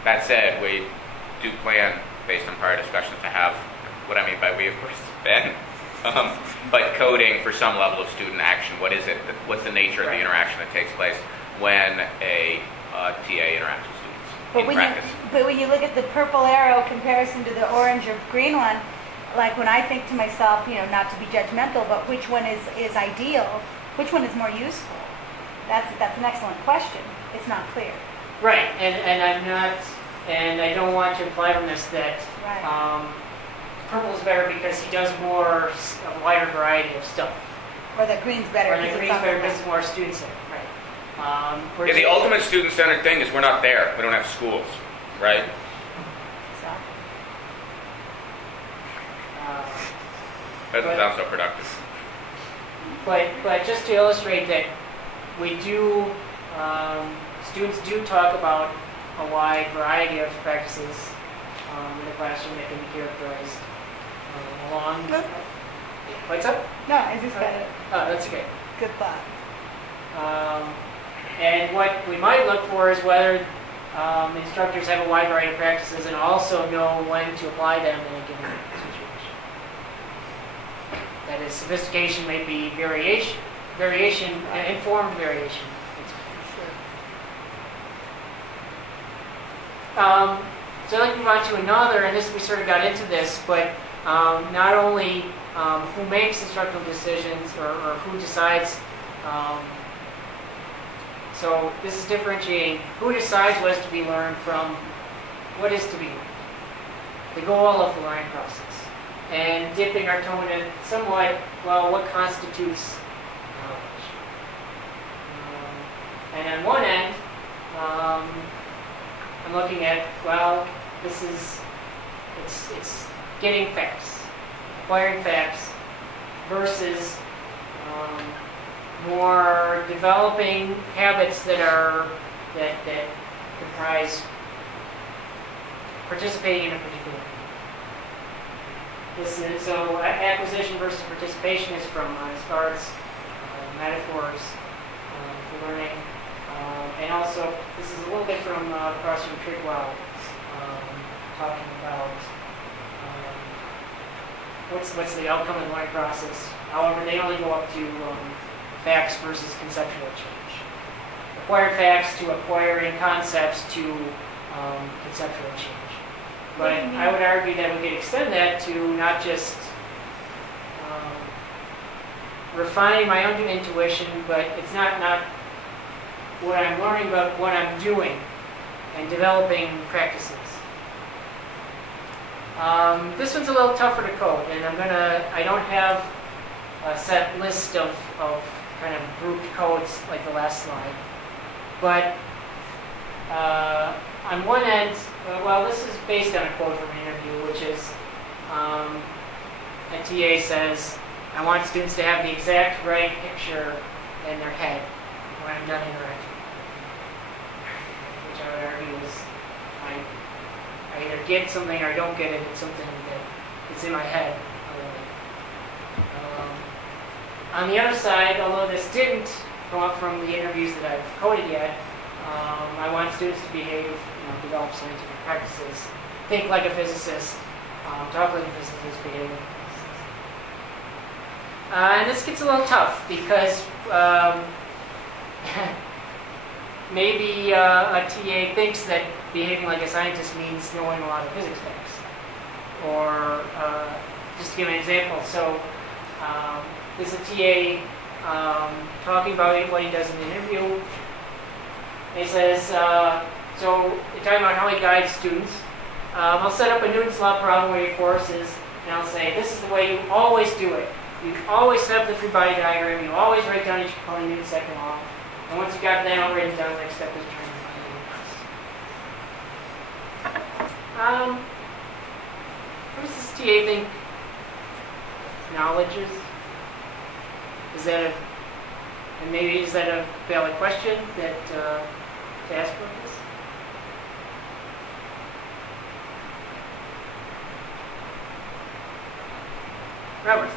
That said, we do plan, based on prior discussions, to have what I mean by we, of course, Ben, but coding for some level of student action. What is it? What's the nature of the interaction that takes place when a TA interacts with students in practice? But when you look at the purple arrow comparison to the orange or green one, like when I think to myself, not to be judgmental, but which one is ideal, which one is more useful? That's an excellent question. It's not clear. Right, and I'm not, and I don't want to imply from this that purple is better because he does more, a wider variety of stuff. Or that green's better. Or that green's better because it's more student-centered, right. The ultimate student-centered thing is we're not there. We don't have schools, right? Exactly. That doesn't sound so productive. But just to illustrate that we do, students do talk about a wide variety of practices in the classroom that can be characterized along. What's up? No, I just got it. Oh, that's okay. Good thought. And what we might look for is whether instructors have a wide variety of practices and also know when to apply them in a given situation. That is, sophistication may be variation, informed variation. So I'd like to move on to another, and we sort of got into this, but not only who makes instructional decisions or who decides. So this is differentiating who decides what is to be learned from what is to be learned, the goal of the learning process, and dipping our toe in somewhat, what constitutes knowledge. And on one end, I'm looking at, well, it's getting facts, acquiring facts, versus more developing habits that comprise participating in a particular thing. So acquisition versus participation is from as far as metaphors for learning. And also, this is a little bit from Professor Trigwell, talking about what's the outcome of the learning process. However, they only go up to facts versus conceptual change. Acquired facts to acquiring concepts to conceptual change. But I would argue that we could extend that to not just refining my own intuition, but it's not what I'm learning, but what I'm doing and developing practices. This one's a little tougher to code, and I don't have a set list of kind of grouped codes like the last slide. But on one end, well, this is based on a quote from an interview, which is a TA says, I want students to have the exact right picture in their head when I'm done interacting. Which I would argue is I either get something or I don't get it. It's something that is in my head. On the other side, although this didn't come up from the interviews that I've coded yet, I want students to behave, develop scientific practices, think like a physicist, talk like a physicist, behave like a physicist. And this gets a little tough because maybe a TA thinks that behaving like a scientist means knowing a lot of physics facts. Or, just to give an example, so there's a TA talking about what he does in the interview. He says, so they're talking about how he guides students. I'll set up a Newton's law problem where your forces, and I'll say, this is the way you always do it. You always set up the free body diagram, you always write down each component of Newton's second law, and once you got that all written down, the next step is trying to find the what does this TA think knowledge is? Is that a valid question that to ask about this? Robert.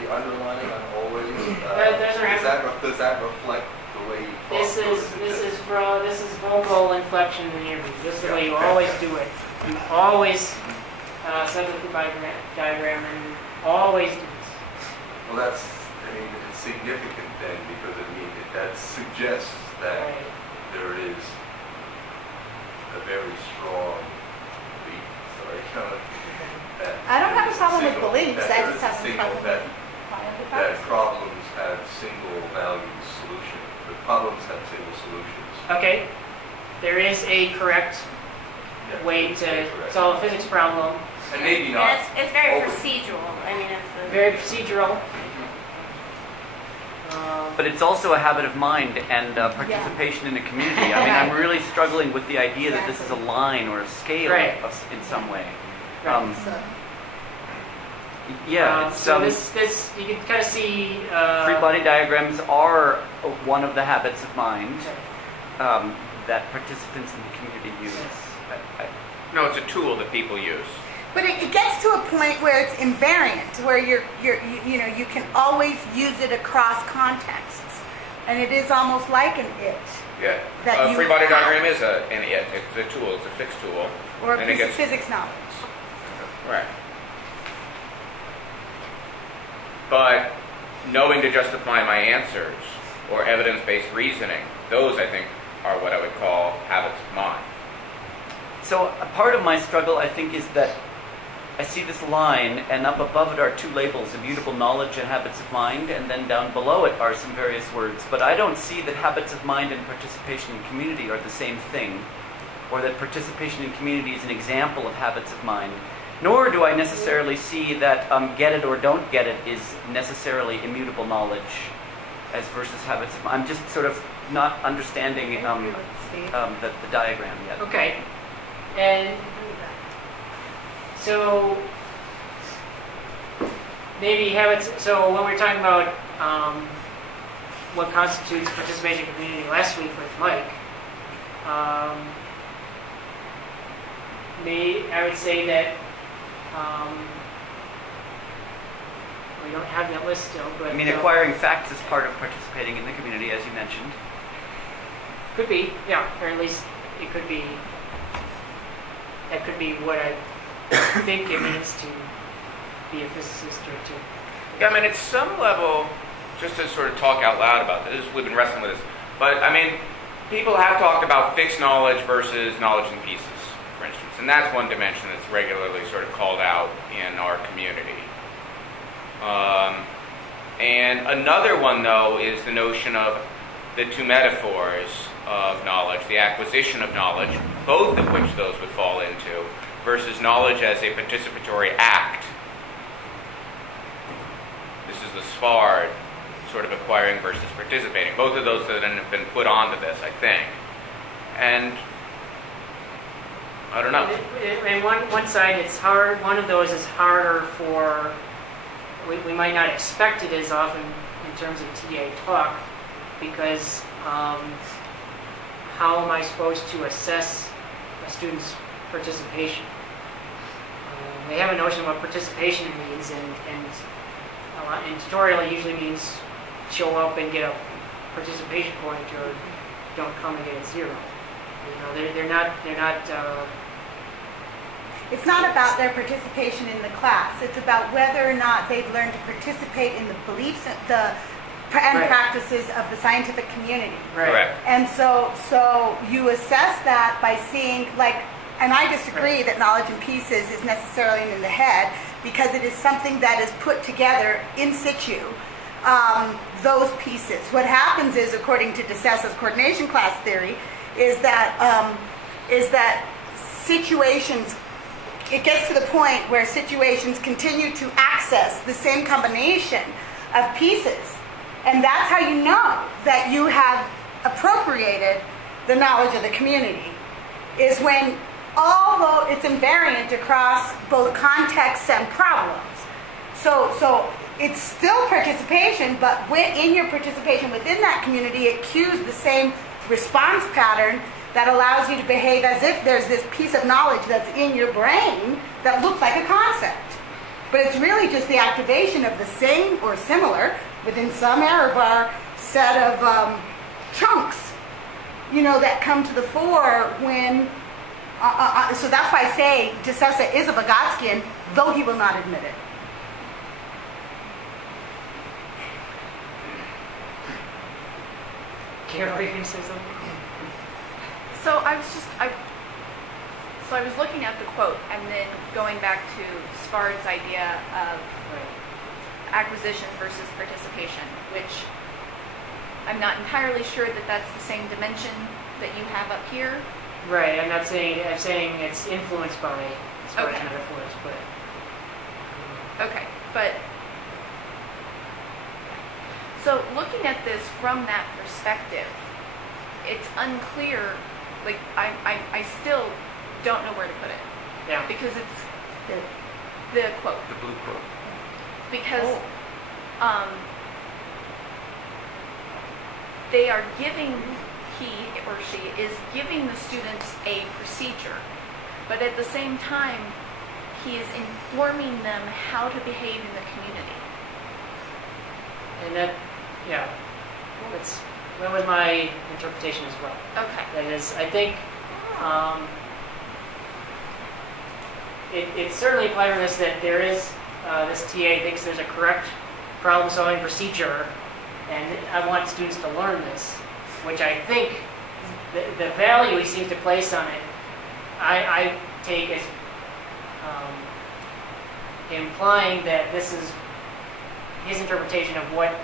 The underlining on always. Does that reflect the way you talk? This is vocal inflection in the interview. This is the way you always do it. You always set up the diagram and always do this. Well, it's significant then because that suggests that there is a very strong belief. I don't have a problem with beliefs. I just have a problem that problems have single value solutions. The problems have single solutions. Okay. There is a correct way to solve a physics problem. And maybe not. It's very procedural. It's very procedural. But it's also a habit of mind and participation in a community. I'm really struggling with the idea that this is a line or a scale in some way. So this you can kind of see free body diagrams are one of the habits of mind that participants in the community use. No, it's a tool that people use. But it gets to a point where it's invariant, where you can always use it across contexts, and it is almost like an it. Yeah, a free body diagram is an it. It's a tool. It's a fixed tool. Or a piece of physics knowledge. Right. But knowing to justify my answers or evidence-based reasoning, those I think are what I would call habits of mind. So a part of my struggle, I think, is that I see this line, and up above it are two labels, immutable knowledge and habits of mind, and then down below it are some various words. But I don't see that habits of mind and participation in community are the same thing, or that participation in community is an example of habits of mind. Nor do I necessarily see that get it or don't get it is necessarily immutable knowledge as versus habits of mind. I'm just sort of not understanding the diagram yet. Okay. And so maybe have it, so when we're talking about what constitutes participation community last week with Mike, I would say that we don't have that list still, but... I mean, acquiring facts is part of participating in the community, as you mentioned. Could be, yeah, or at least it could be, that could be what I think it means to be a physicist or to... Yeah, I mean, at some level, just to sort of talk out loud about this, we've been wrestling with this, but I mean, people have talked about fixed knowledge versus knowledge in pieces, for instance, and that's one dimension that's regularly sort of called out in our community. And another one, though, is the notion of the two metaphors of knowledge, the acquisition of knowledge, both of which those would fall into, versus knowledge as a participatory act. This is the SPARD, sort of acquiring versus participating. Both of those that have been put onto this, I think. And I don't know. And one side, it's hard. One of those is harder for... We might not expect it as often in terms of TA talk, because how am I supposed to assess a student's participation? They have a notion of what participation means, and tutorial usually means show up and get a participation point, or don't come and get a 0. They're not. It's not about their participation in the class. It's about whether or not they've learned to participate in the beliefs and practices of the scientific community. Right. Correct. And so you assess that by seeing, and I disagree that knowledge in pieces is necessarily in the head, because it is something that is put together in situ, those pieces. What happens is, according to DeSessa's coordination class theory, is that situations, it gets to the point where situations continue to access the same combination of pieces. And that's how you know that you have appropriated the knowledge of the community, is when, although it's invariant across both contexts and problems. So it's still participation, but in your participation within that community, it cues the same response pattern that allows you to behave as if there's this piece of knowledge that's in your brain that looks like a concept. But it's really just the activation of the same or similar, within some error bar, set of chunks, that come to the fore when... so that's why I say DeSessa is a Vygotskian, though he will not admit it. Carol, you can say something? So I was looking at the quote and then going back to Spard's idea of acquisition versus participation, which I'm not entirely sure that that's the same dimension that you have up here. Right. I'm saying it's influenced by Spard's metaphors, but... Okay, but... So looking at this from that perspective, it's unclear. I still don't know where to put it. Yeah. Because it's the quote. The blue quote. Because they are giving, he or she is giving the students a procedure, but at the same time, he is informing them how to behave in the community. And that was my interpretation as well. Okay. That is, I think it's certainly cleverness that there is, this TA thinks there's a correct problem-solving procedure, and I want students to learn this, which I think the value he seems to place on it, I take as implying that this is his interpretation of what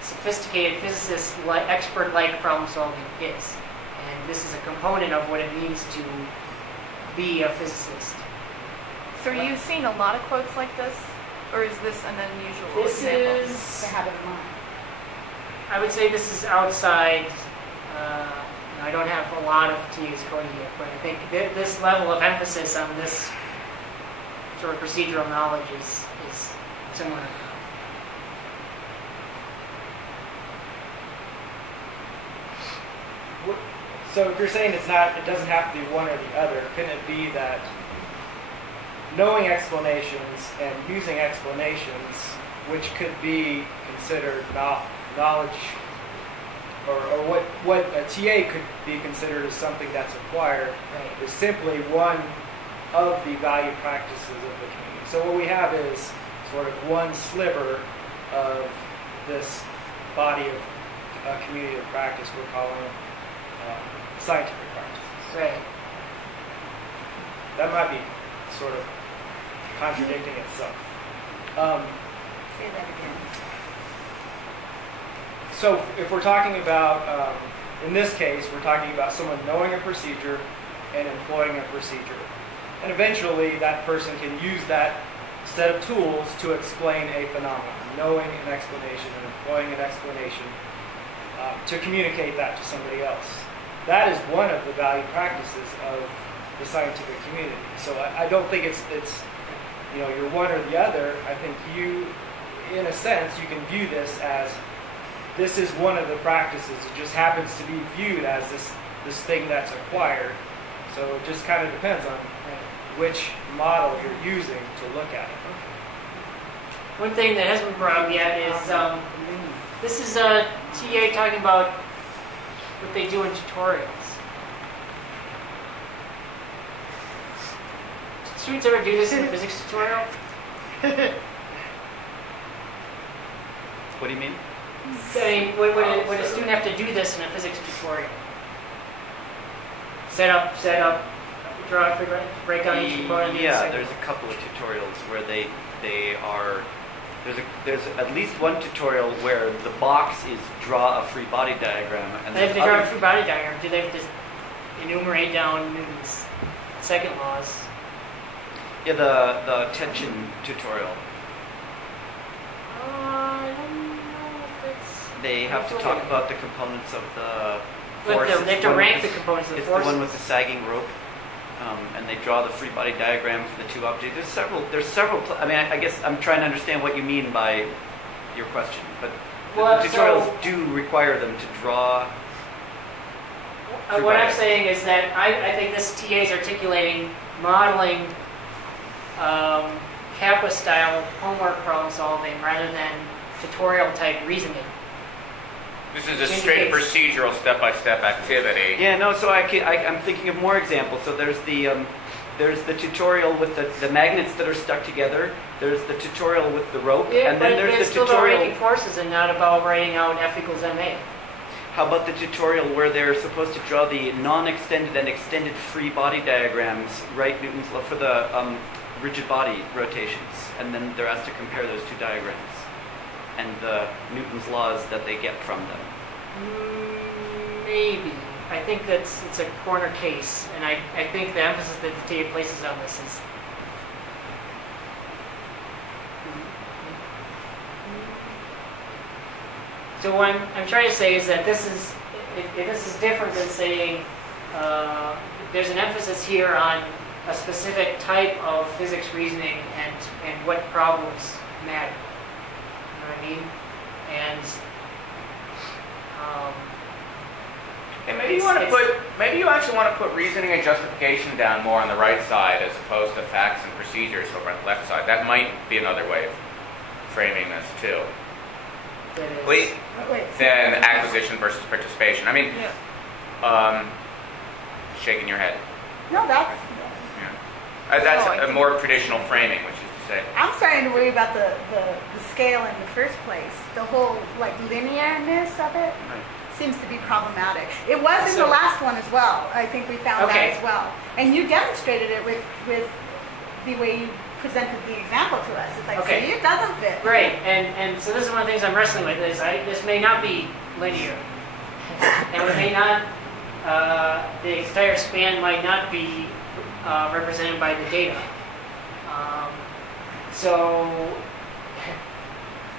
sophisticated physicists, expert-like problem-solving is. And this is a component of what it means to be a physicist. So are you seeing a lot of quotes like this? Or is this an unusual This example? is... To have it in mind. I would say this is outside lot of TAs going yet, but I think this level of emphasis on this sort of procedural knowledge is similar. So if you're saying it doesn't have to be one or the other, couldn't it be that knowing explanations and using explanations, which could be considered knowledge, or what a TA could be considered as something that's acquired, is simply one of the value practices of the community. So what we have is sort of one sliver of this body of community of practice we're calling scientific practices. Right. That might be sort of contradicting itself. Say that again. So if we're talking about, in this case, we're talking about someone knowing a procedure and employing a procedure. And eventually that person can use that set of tools to explain a phenomenon, knowing an explanation and employing an explanation to communicate that to somebody else. That is one of the value practices of the scientific community. So I don't think it's you're one or the other. I think you, in a sense, you can view this as this is one of the practices. It just happens to be viewed as this thing that's acquired. So it just kind of depends on which model you're using to look at it. One thing that hasn't been brought up yet is this is a TA talking about what they do in tutorials. Did students ever do this in a physics tutorial? What do you mean? I mean, would a student have to do this in a physics tutorial? Set up, draw, break down each component. Yeah, there's a couple of tutorials where they are. There's at least one tutorial where the box is draw a free body diagram, and if they draw a free body diagram, do they have to enumerate down Newton's second laws? Yeah, the tension tutorial. I don't know if it's. They have to talk about the components of the force. They have to rank the components of the force. It's the one with the sagging rope. And they draw the free body diagram for the two objects. There's several. I mean, I guess I'm trying to understand what you mean by your question. But the tutorials do require them to draw. What I'm saying is that I think this TA is articulating modeling Kappa-style homework problem solving rather than tutorial-type reasoning. This is a straight procedural step-by-step activity. Yeah, no, so I'm thinking of more examples. So there's the tutorial with the magnets that are stuck together. There's the tutorial with the rope. Yeah, and then but there's it's the still tutorial. about ranking forces and not about writing out F equals MA. How about the tutorial where they're supposed to draw the non-extended and extended free body diagrams, right, Newton's law, for the rigid body rotations, and then they're asked to compare those two diagrams and the Newton's laws that they get from them? Maybe. I think it's a corner case, and I think the emphasis that the TA places on this is. So what I'm trying to say is that this is different than saying there's an emphasis here on a specific type of physics reasoning and what problems matter. You know what I mean? And maybe you actually want to put reasoning and justification down more on the right side as opposed to facts and procedures over on the left side. That might be another way of framing this too. Then acquisition versus participation. I mean, shaking your head. No, that's. Yeah. That's a more traditional framing, which is to say. I'm starting to worry about the scale in the first place. The whole linearness of it seems to be problematic. It was in the last one as well. I think we found that as well. And you demonstrated it with the way you presented the example to us. It's like, see, it doesn't fit. Right, and so this is one of the things I'm wrestling with is this may not be linear. And it may not, the entire span might not be represented by the data. So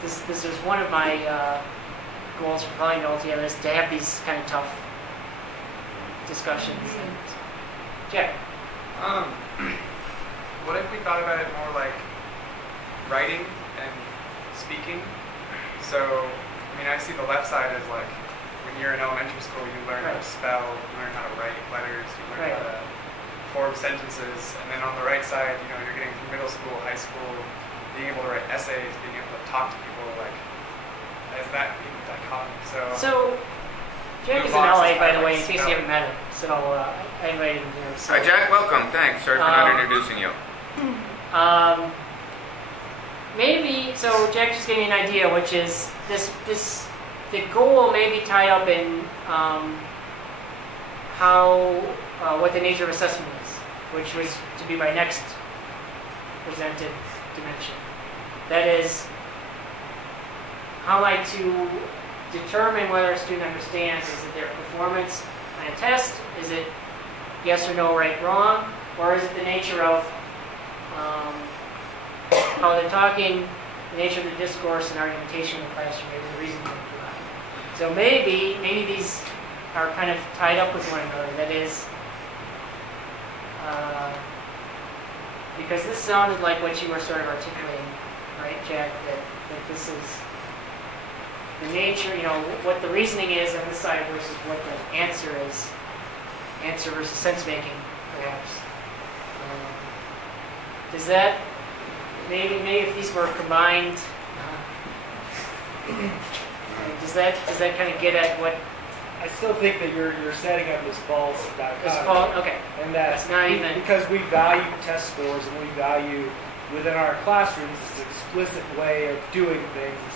this is one of my goals for Polynomial together is to have these kind of tough discussions. Jack. What if we thought about it more like writing and speaking? So, I mean, I see the left side as like when you're in elementary school, you learn how to spell, you learn how to write letters, you learn how to form sentences, and then on the right side, you know, you're getting through middle school, high school, being able to write essays, being able to talk to people, like, as that being dichotomy. So Jack is in LA, by the way, in case you haven't met him. So I invited him here. So. Hi, Jack. Welcome. Thanks. Sorry for not introducing you. Maybe, so Jack just gave me an idea, which is the goal may be tied up in what the nature of assessment is, which was to be my next presented dimension. That is, how am I to determine whether a student understands? Is it their performance on a test? Is it yes or no, right, wrong? Or is it the nature of how they're talking, the nature of the discourse and argumentation in the classroom, maybe the reason they provide. So maybe these are kind of tied up with one another. That is, because this sounded like what you were sort of articulating, right, Jack? That this is the nature, you know, what the reasoning is on this side versus what the answer is. Answer versus sense making, perhaps. Does that maybe if these were combined, does that kind of get at what? I still think that you're setting up this false dichotomy. Okay. And that's not even because we value test scores and we value within our classrooms this explicit way of doing things and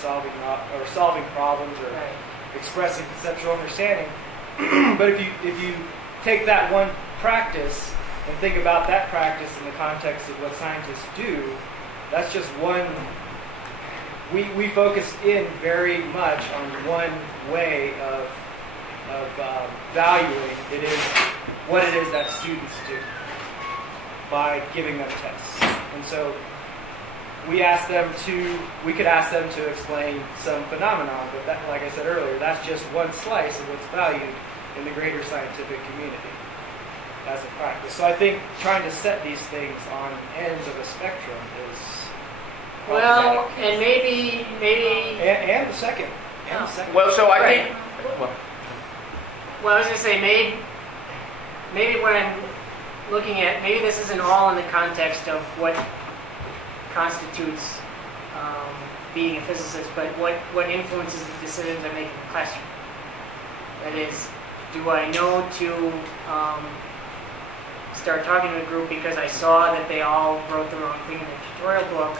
solving problems or expressing conceptual understanding. But if you take that one practice and think about that practice in the context of what scientists do, that's just one. We focus in very much on one way of valuing what it is that students do by giving them tests. And so we could ask them to explain some phenomenon, but that, like I said earlier, that's just one slice of what's valued in the greater scientific community as a practice. So I think trying to set these things on ends of a spectrum is well, and maybe and the second. Well, so I think. Well, I was going to say maybe when I'm looking at, maybe this isn't all in the context of what constitutes being a physicist, but what influences the decisions I make in the classroom. That is, do I know to start talking to a group because I saw that they all wrote the wrong thing in the tutorial book,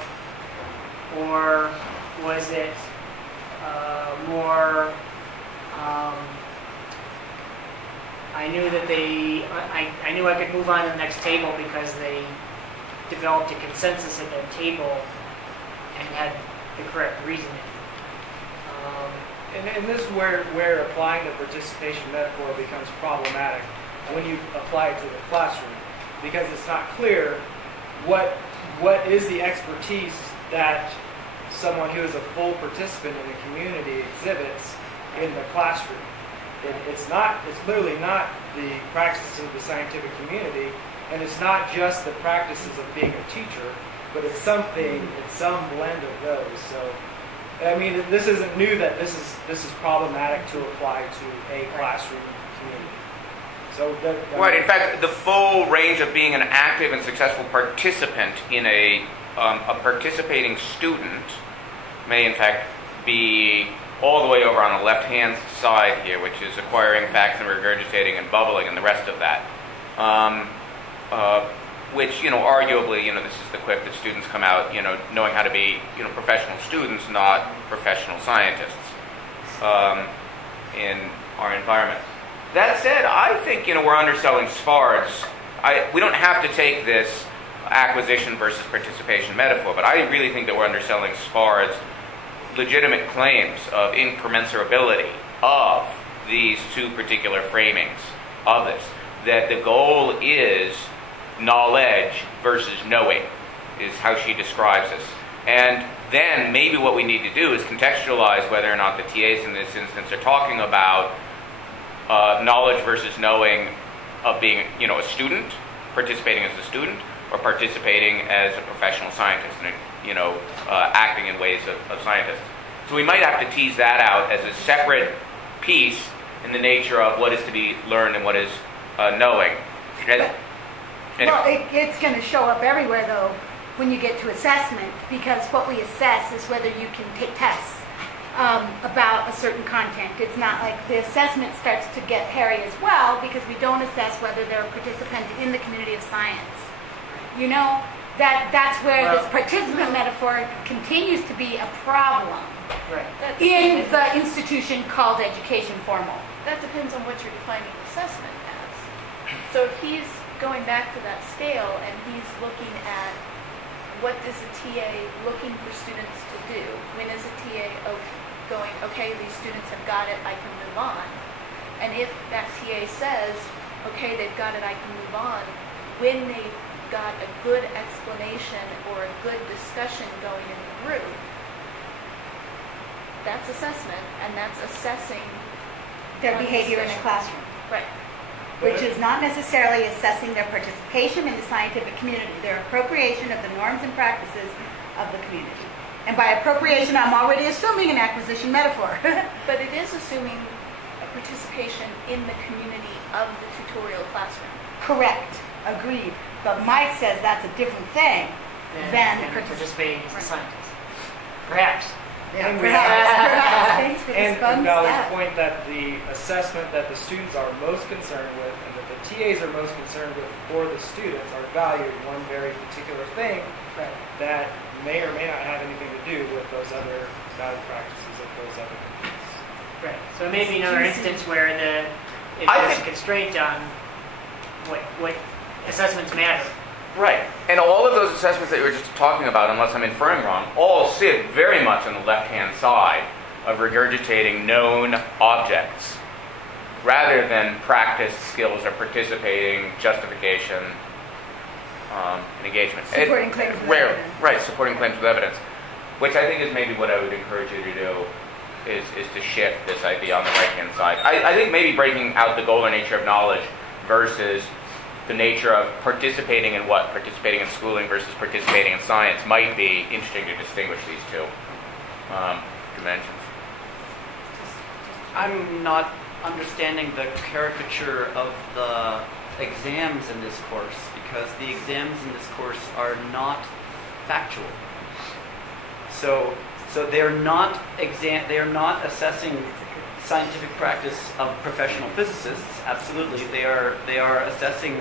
or was it more I knew that I knew I could move on to the next table because they developed a consensus at their table and had the correct reasoning. And this is where applying the participation metaphor becomes problematic when you apply it to the classroom, because it's not clear what is the expertise that someone who is a full participant in the community exhibits in the classroom. It's clearly not the practices of the scientific community, and it's not just the practices of being a teacher, but it's some blend of those. So, I mean, this isn't new that this is problematic to apply to a classroom community. So, right. In fact, the full range of being an active and successful participant in a participating student may, in fact, be all the way over on the left-hand side here, which is acquiring facts and regurgitating and bubbling and the rest of that. Which, arguably, this is the quip that students come out, knowing how to be, professional students, not professional scientists in our environment. That said, I think, we're underselling SFARS. We don't have to take this acquisition versus participation metaphor, but I really think that we're underselling SFARS legitimate claims of incommensurability of these two particular framings of this. That the goal is knowledge versus knowing, is how she describes this. And then maybe what we need to do is contextualize whether or not the TAs in this instance are talking about knowledge versus knowing of being, a student, participating as a student, or participating as a professional scientist, and acting in ways of scientists. So we might have to tease that out as a separate piece in the nature of what is to be learned and what is knowing. Anyway. Well, it's going to show up everywhere, though, when you get to assessment, because what we assess is whether you can take tests about a certain content. It's not like the assessment starts to get hairy as well, because we don't assess whether they're a participant in the community of science. That's where this participant metaphor continues to be a problem in the institution called education formal. That depends on what you're defining assessment as. So if he's going back to that scale and he's looking at what is a TA looking for students to do, when is a TA going, okay, these students have got it, I can move on. And if that TA says, okay, they've got it, I can move on, when they've got a good explanation or a good discussion going in the group, that's assessment, and that's assessing their behavior in a classroom. Right. Which is not necessarily assessing their participation in the scientific community, their appropriation of the norms and practices of the community. And by appropriation, I'm already assuming an acquisition metaphor. But it is assuming a participation in the community of the tutorial classroom. Correct. Agreed. But Mike says that's a different thing than participating as a scientist. Perhaps. Yeah, perhaps. Thanks for this And fun Valerie's stuff. point that the assessment that the students are most concerned with and that the TAs are most concerned with for the students are valuing one very particular thing that may or may not have anything to do with those other value practices of those other things. Right. So it may be another instance where there's a constraint on what assessments matter. Right. And all of those assessments that you were just talking about, unless I'm inferring wrong, all sit very much on the left-hand side of regurgitating known objects rather than practice, skills, or participating, justification, and engagement. Supporting claims with evidence. Right, supporting claims with evidence. Which I think is maybe what I would encourage you to do, is to shift this idea on the right-hand side. I think maybe breaking out the goal or nature of knowledge versus the nature of participating in what? Participating in schooling versus participating in science might be interesting to distinguish these two dimensions. I'm not understanding the caricature of the exams in this course, because the exams in this course are not factual. So they're not assessing scientific practice of professional physicists. Absolutely, they are assessing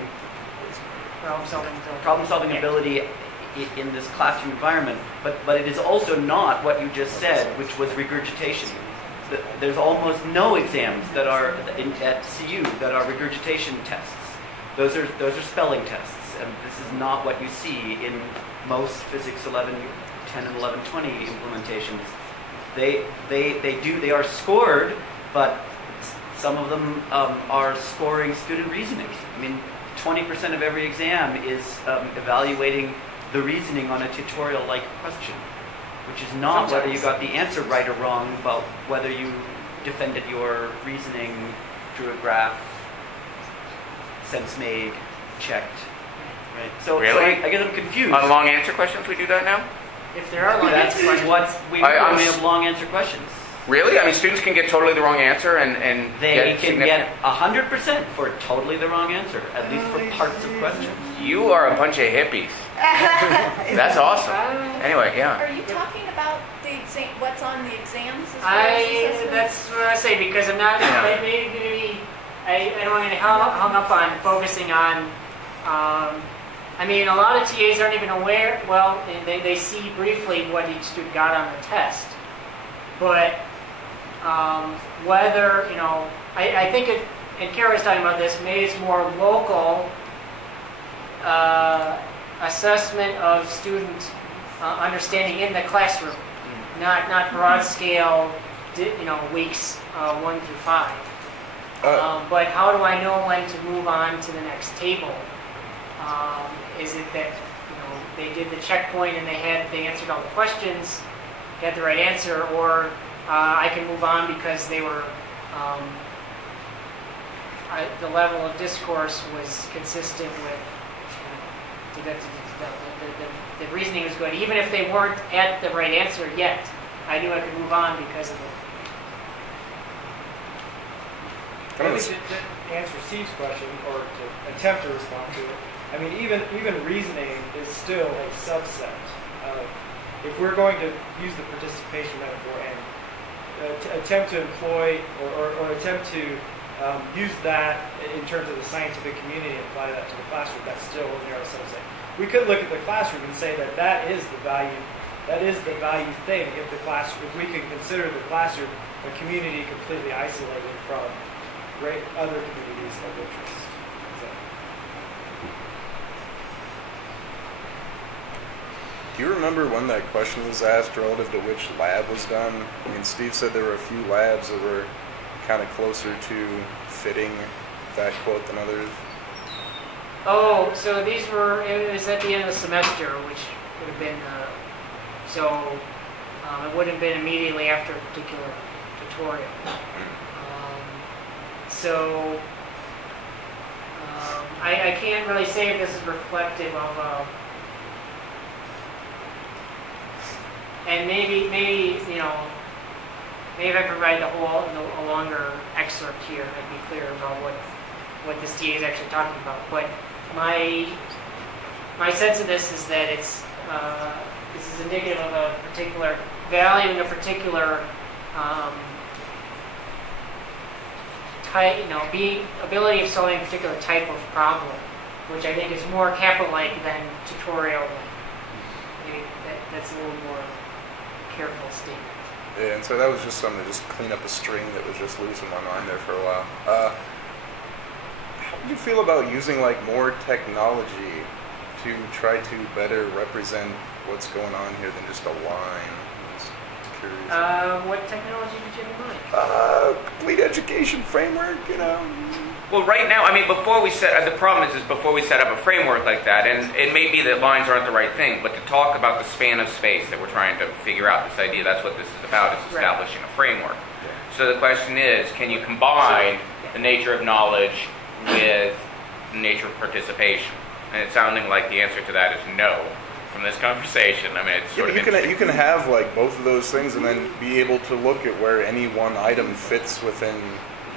problem-solving ability in this classroom environment. But it is also not what you just said, which was regurgitation. There's almost no exams that are at CU that are regurgitation tests. Those are spelling tests, and this is not what you see in most Physics 11, 10, and 1120 implementations. They are scored, but some of them are scoring student reasoning. I mean, 20% of every exam is evaluating the reasoning on a tutorial-like question, which is not whether you got the answer right or wrong, but whether you defended your reasoning, drew a graph, sense made, checked. Right. So, really? I guess I'm confused. On long answer questions, we do that now? If there are long answer questions. What we do when we have long answer questions. Really? I mean, students can get totally the wrong answer and they can get 100% for totally the wrong answer, at least for parts of questions. You are a bunch of hippies. That's awesome. Anyway, yeah. Are you talking about the exam? What's on the exams? As That's what I say, because I'm not. Maybe I don't want to get hung up on focusing on. I mean, a lot of TAs aren't even aware. Well, they see briefly what each student got on the test, but whether I think and Kara was talking about this. Maybe it's more local assessment of student understanding in the classroom, not broad scale, weeks 1 through 5. But how do I know when to move on to the next table? Is it that they did the checkpoint and they answered all the questions, got the right answer, or I can move on because they were the level of discourse was consistent with, the reasoning was good. Even if they weren't at the right answer yet, I knew I could move on because of it. Maybe to answer Steve's question, or to attempt to respond to it, I mean, even reasoning is still a subset of, if we're going to use the participation metaphor and attempt to employ or attempt to use that in terms of the scientific community and apply that to the classroom, that's still a narrow subset. We could look at the classroom and say that that is the value thing. If we can consider the classroom a community completely isolated from great other communities of interest. Do you remember when that question was asked relative to which lab was done? I mean, Steve said there were a few labs that were kind of closer to fitting that quote than others. Oh, so it was at the end of the semester, which would have been, it wouldn't have been immediately after a particular tutorial. I can't really say if this is reflective of, and maybe if I provide a longer excerpt here, I'd be clear about what this TA is actually talking about. But my sense of this is that this is indicative of a particular valuing a particular ability of solving a particular type of problem, which I think is more capital-like than tutorial-like. Maybe that's a little more careful statement. Yeah, and so that was just something to just clean up a string that was just loose in my mind there for a while. How do you feel about using like more technology to try to better represent what's going on here than just a line? What technology did you have in mind? Complete education framework, Well, right now, I mean, the problem is before we set up a framework like that, and it may be that lines aren't the right thing, but to talk about the span of space that we're trying to figure out, this idea, that's what this is about, is establishing a framework. Yeah. So the question is, can you combine the nature of knowledge with the nature of participation? And it's sounding like the answer to that is no. From this conversation, I mean, it's sort of you can have like both of those things, and then be able to look at where any one item fits within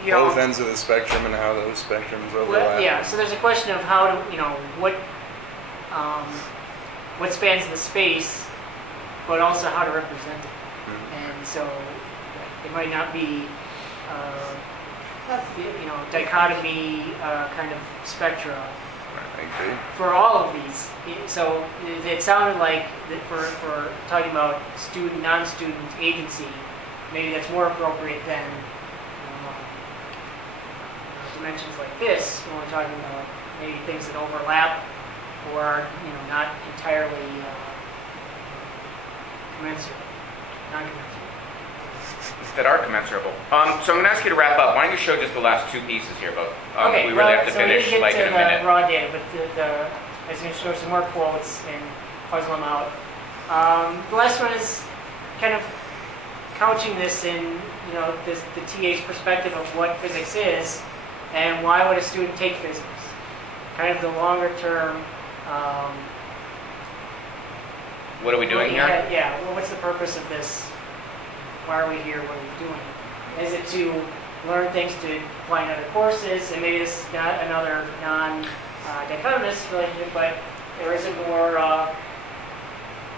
both ends of the spectrum and how those spectrums overlap. Well, so there's a question of how to, what spans the space, but also how to represent it. Mm-hmm. And so it might not be, dichotomy kind of spectra. For all of these. So it sounded like that for talking about student, non-student agency, maybe that's more appropriate than dimensions like this when we're talking about maybe things that overlap or are not entirely commensurate, non-commensurate. That are commensurable. So I'm going to ask you to wrap up. Why don't you show just the last two pieces here, but okay, we really have to finish like in a minute. The raw data, but I was going to show some more quotes and puzzle them out. The last one is kind of couching this in the TA's perspective of what physics is and why would a student take physics. Kind of the longer term. What are we doing here? Yeah. Well, what's the purpose of this? Why are we here? What are we doing? Is it to learn things to apply in other courses? And maybe this is not another non-dichotomous relationship, but there is a more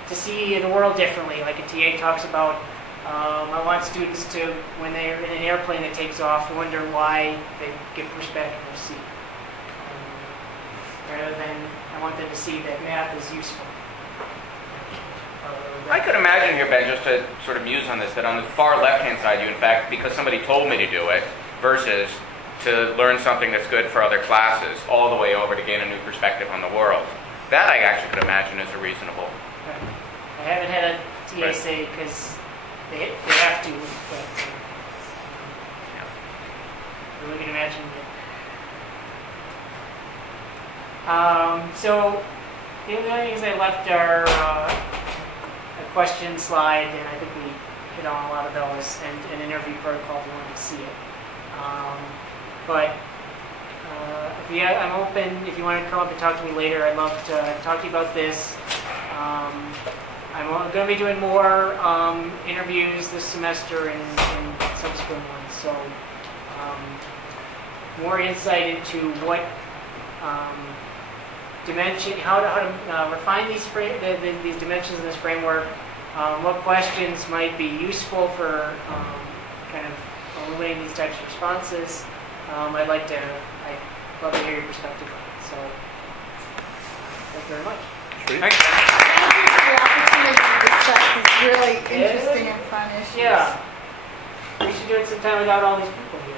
to see the world differently. Like a TA talks about, I want students to, when they're in an airplane that takes off, wonder why they get pushed back in their seat. Rather than, I want them to see that math is useful. I could imagine here, Ben, just to sort of muse on this, that on the far left-hand side, you, in fact, because somebody told me to do it, versus to learn something that's good for other classes, all the way over to gain a new perspective on the world. That I actually could imagine as a reasonable. I haven't had a TA say because they have to, but we can imagine it. So the other things I left are a question slide, and I think we hit on a lot of those, and an interview protocol if you wanted to see it. But yeah, I'm open. If you want to come up and talk to me later, I'd love to talk to you about this. I'm going to be doing more interviews this semester and subsequent ones. So more insight into what dimension, how to refine these these dimensions in this framework. What questions might be useful for kind of illuminating these types of responses. I'd love to hear your perspective on it. So, thank you very much. Thanks. Thank you for the opportunity to discuss these really interesting and fun issues. Yeah. We should do it sometime without all these people here.